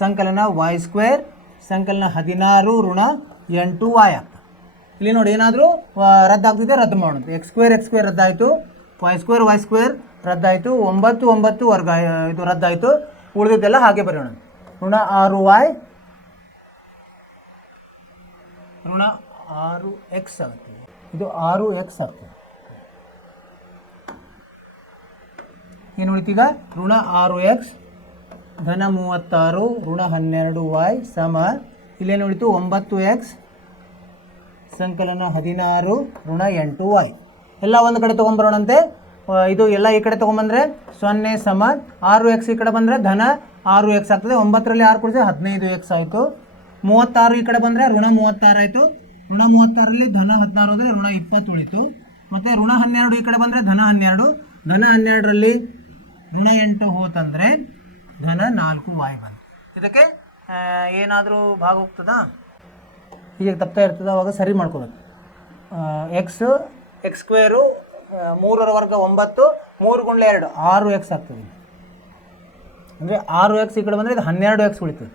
ಸಂಕಲನ y ಸ್ಕ್ವೇರ್ ಸಂಕಲನ 16 ಋಣ 8y ಆಗ್ತದೆ. ಇಲ್ಲಿ ನೋಡಿ, ಏನಾದರೂ ರದ್ದಾಗ್ತಿದೆ, ರದ್ದು ಮಾಡೋಣ. ಎಕ್ಸ್ ಸ್ಕ್ವೇರ್ ರದ್ದಾಯಿತು, y ಸ್ಕ್ವೇರ್ ರದ್ದಾಯಿತು, 9 9 ವರ್ಗ ಇದು ರದ್ದಾಯಿತು, ಉಳಿದಿದ್ದೆಲ್ಲ ಹಾಗೆ ಬರೆಯೋಣ. ಋಣ 6y ಋಣ 6x ಆಗುತ್ತೆ, ಇದು 6x ಆಗ್ತದೆ. ಏನು ಉಳಿತೀಗ? ಋಣ 6x ಧನ 36 ಋಣ 12y ಸಮ ಇಲ್ಲೇನು ಉಳಿತು? 9x ಸಂಕಲನ 16 ಋಣ 8y. ಎಲ್ಲ ಒಂದು ಕಡೆ ತೊಗೊಂಬರೋಣಂತೆ. ಇದು ಎಲ್ಲ ಈ ಕಡೆ ತೊಗೊಂಬಂದರೆ 0 ಸಮ 6x ಈ ಕಡೆ ಬಂದರೆ ಧನ 6x ಆಗ್ತದೆ. 9ರಲ್ಲಿ 6 ಕೊಡಿಸಿ 15x ಆಯಿತು. 36 ಈ ಕಡೆ ಬಂದರೆ ಋಣ 36 ಆಯಿತು. ಋಣ 36ರಲ್ಲಿ ಧನ 16 ಅಂದರೆ ಋಣ 20 ಉಳಿತು. ಮತ್ತು ಋಣ 12 ಈ ಕಡೆ ಬಂದರೆ ಧನ 12. ಧನ 12ರಲ್ಲಿ ಋಣ 8 ಹೋತಂದರೆ ಧನ 4y ಬಂತು. ಇದಕ್ಕೆ ಏನಾದರೂ ಭಾಗ ಹೋಗ್ತದಾ? ಈಗ ತಪ್ತಾ ಇರ್ತದೆ, ಅವಾಗ ಸರಿ ಮಾಡ್ಕೋಬೇಕು. ಎಕ್ಸ್ ಸ್ಕ್ವೇರು 3ರ ವರ್ಗ 9, 3 ಗುಂಡ್ಲೆ 2 6x ಆಗ್ತದೆ. ಅಂದರೆ 6x ಈ ಕಡೆ ಬಂದರೆ ಇದು 12x ಉಳಿತದೆ.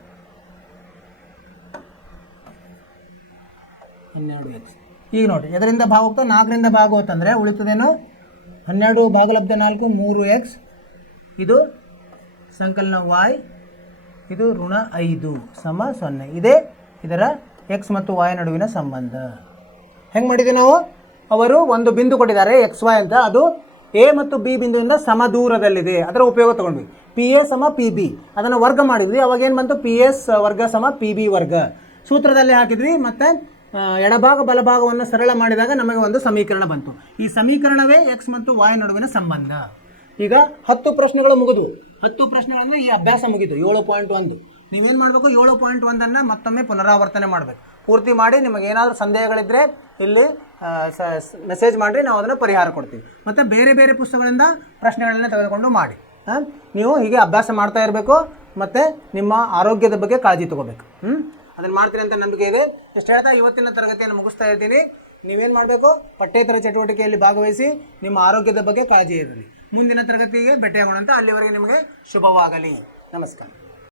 12x. ಈಗ ನೋಡಿ, ಎದರಿಂದ ಭಾಗ ಹೋಗ್ತದೆ? 4ರಿಂದ ಭಾಗ ಹೋತಂದರೆ ಉಳಿತದೇನು? 12 ಭಾಗಲಬ್ಧ 4 3x. ಇದು ಸಂಕಲನ y, ಇದು ಋಣ 5 ಸಮ 0. ಇದೇ ಇದರ ಎಕ್ಸ್ ಮತ್ತು y ನಡುವಿನ ಸಂಬಂಧ. ಹೆಂಗೆ ಮಾಡಿದ್ವಿ ನಾವು? ಅವರು ಒಂದು ಬಿಂದು ಕೊಟ್ಟಿದ್ದಾರೆ XY ಅಂತ, ಅದು A ಮತ್ತು B ಬಿಂದುವಿಂದ ಸಮ ದೂರದಲ್ಲಿದೆ, ಅದರ ಉಪಯೋಗ ತೊಗೊಂಡ್ವಿ. PA ಸಮ PB ಅದನ್ನು ವರ್ಗ ಮಾಡಿದ್ವಿ. ಅವಾಗ ಏನು ಬಂತು? PS ವರ್ಗ ಸಮ PB ವರ್ಗ ಸೂತ್ರದಲ್ಲಿ ಹಾಕಿದ್ವಿ. ಮತ್ತು ಎಡಭಾಗ ಬಲಭಾಗವನ್ನು ಸರಳ ಮಾಡಿದಾಗ ನಮಗೆ ಒಂದು ಸಮೀಕರಣ ಬಂತು. ಈ ಸಮೀಕರಣವೇ ಎಕ್ಸ್ ಮತ್ತು y ನಡುವಿನ ಸಂಬಂಧ. ಈಗ 10 ಪ್ರಶ್ನೆಗಳು ಮುಗಿದು, 10 ಪ್ರಶ್ನೆಗಳಂದರೆ ಈ ಅಭ್ಯಾಸ ಮುಗಿದು 7.1. ನೀವೇನು ಮಾಡಬೇಕು? 7.1 ಮತ್ತೊಮ್ಮೆ ಪುನರಾವರ್ತನೆ ಮಾಡಬೇಕು. ಪೂರ್ತಿ ಮಾಡಿ ನಿಮಗೇನಾದರೂ ಸಂದೇಹಗಳಿದ್ದರೆ ಇಲ್ಲಿ ಮೆಸೇಜ್ ಮಾಡಿರಿ, ನಾವು ಅದನ್ನು ಪರಿಹಾರ ಕೊಡ್ತೀವಿ. ಮತ್ತು ಬೇರೆ ಬೇರೆ ಪುಸ್ತಕಗಳಿಂದ ಪ್ರಶ್ನೆಗಳನ್ನ ತೆಗೆದುಕೊಂಡು ಮಾಡಿ. ನೀವು ಹೀಗೆ ಅಭ್ಯಾಸ ಮಾಡ್ತಾ ಇರಬೇಕು ಮತ್ತು ನಿಮ್ಮ ಆರೋಗ್ಯದ ಬಗ್ಗೆ ಕಾಳಜಿ ತೊಗೋಬೇಕು. ಅದನ್ನು ಮಾಡ್ತೀರಿ ಅಂತ ನಂಬಿಕೆ ಇದೆ. ಇಷ್ಟು ಹೇಳ್ತಾ ಇವತ್ತಿನ ತರಗತಿಯನ್ನು ಮುಗಿಸ್ತಾ ಇದ್ದೀನಿ. ನೀವೇನು ಮಾಡಬೇಕು? ಪಠ್ಯೇತರ ಚಟುವಟಿಕೆಯಲ್ಲಿ ಭಾಗವಹಿಸಿ ನಿಮ್ಮ ಆರೋಗ್ಯದ ಬಗ್ಗೆ ಕಾಳಜಿ ಇರಲಿ. ಮುಂದಿನ ತರಗತಿಗೆ ಭೇಟಿಯಾಗೋಣ ಅಂತ. ಅಲ್ಲಿವರೆಗೆ ನಿಮಗೆ ಶುಭವಾಗಲಿ. ನಮಸ್ಕಾರ.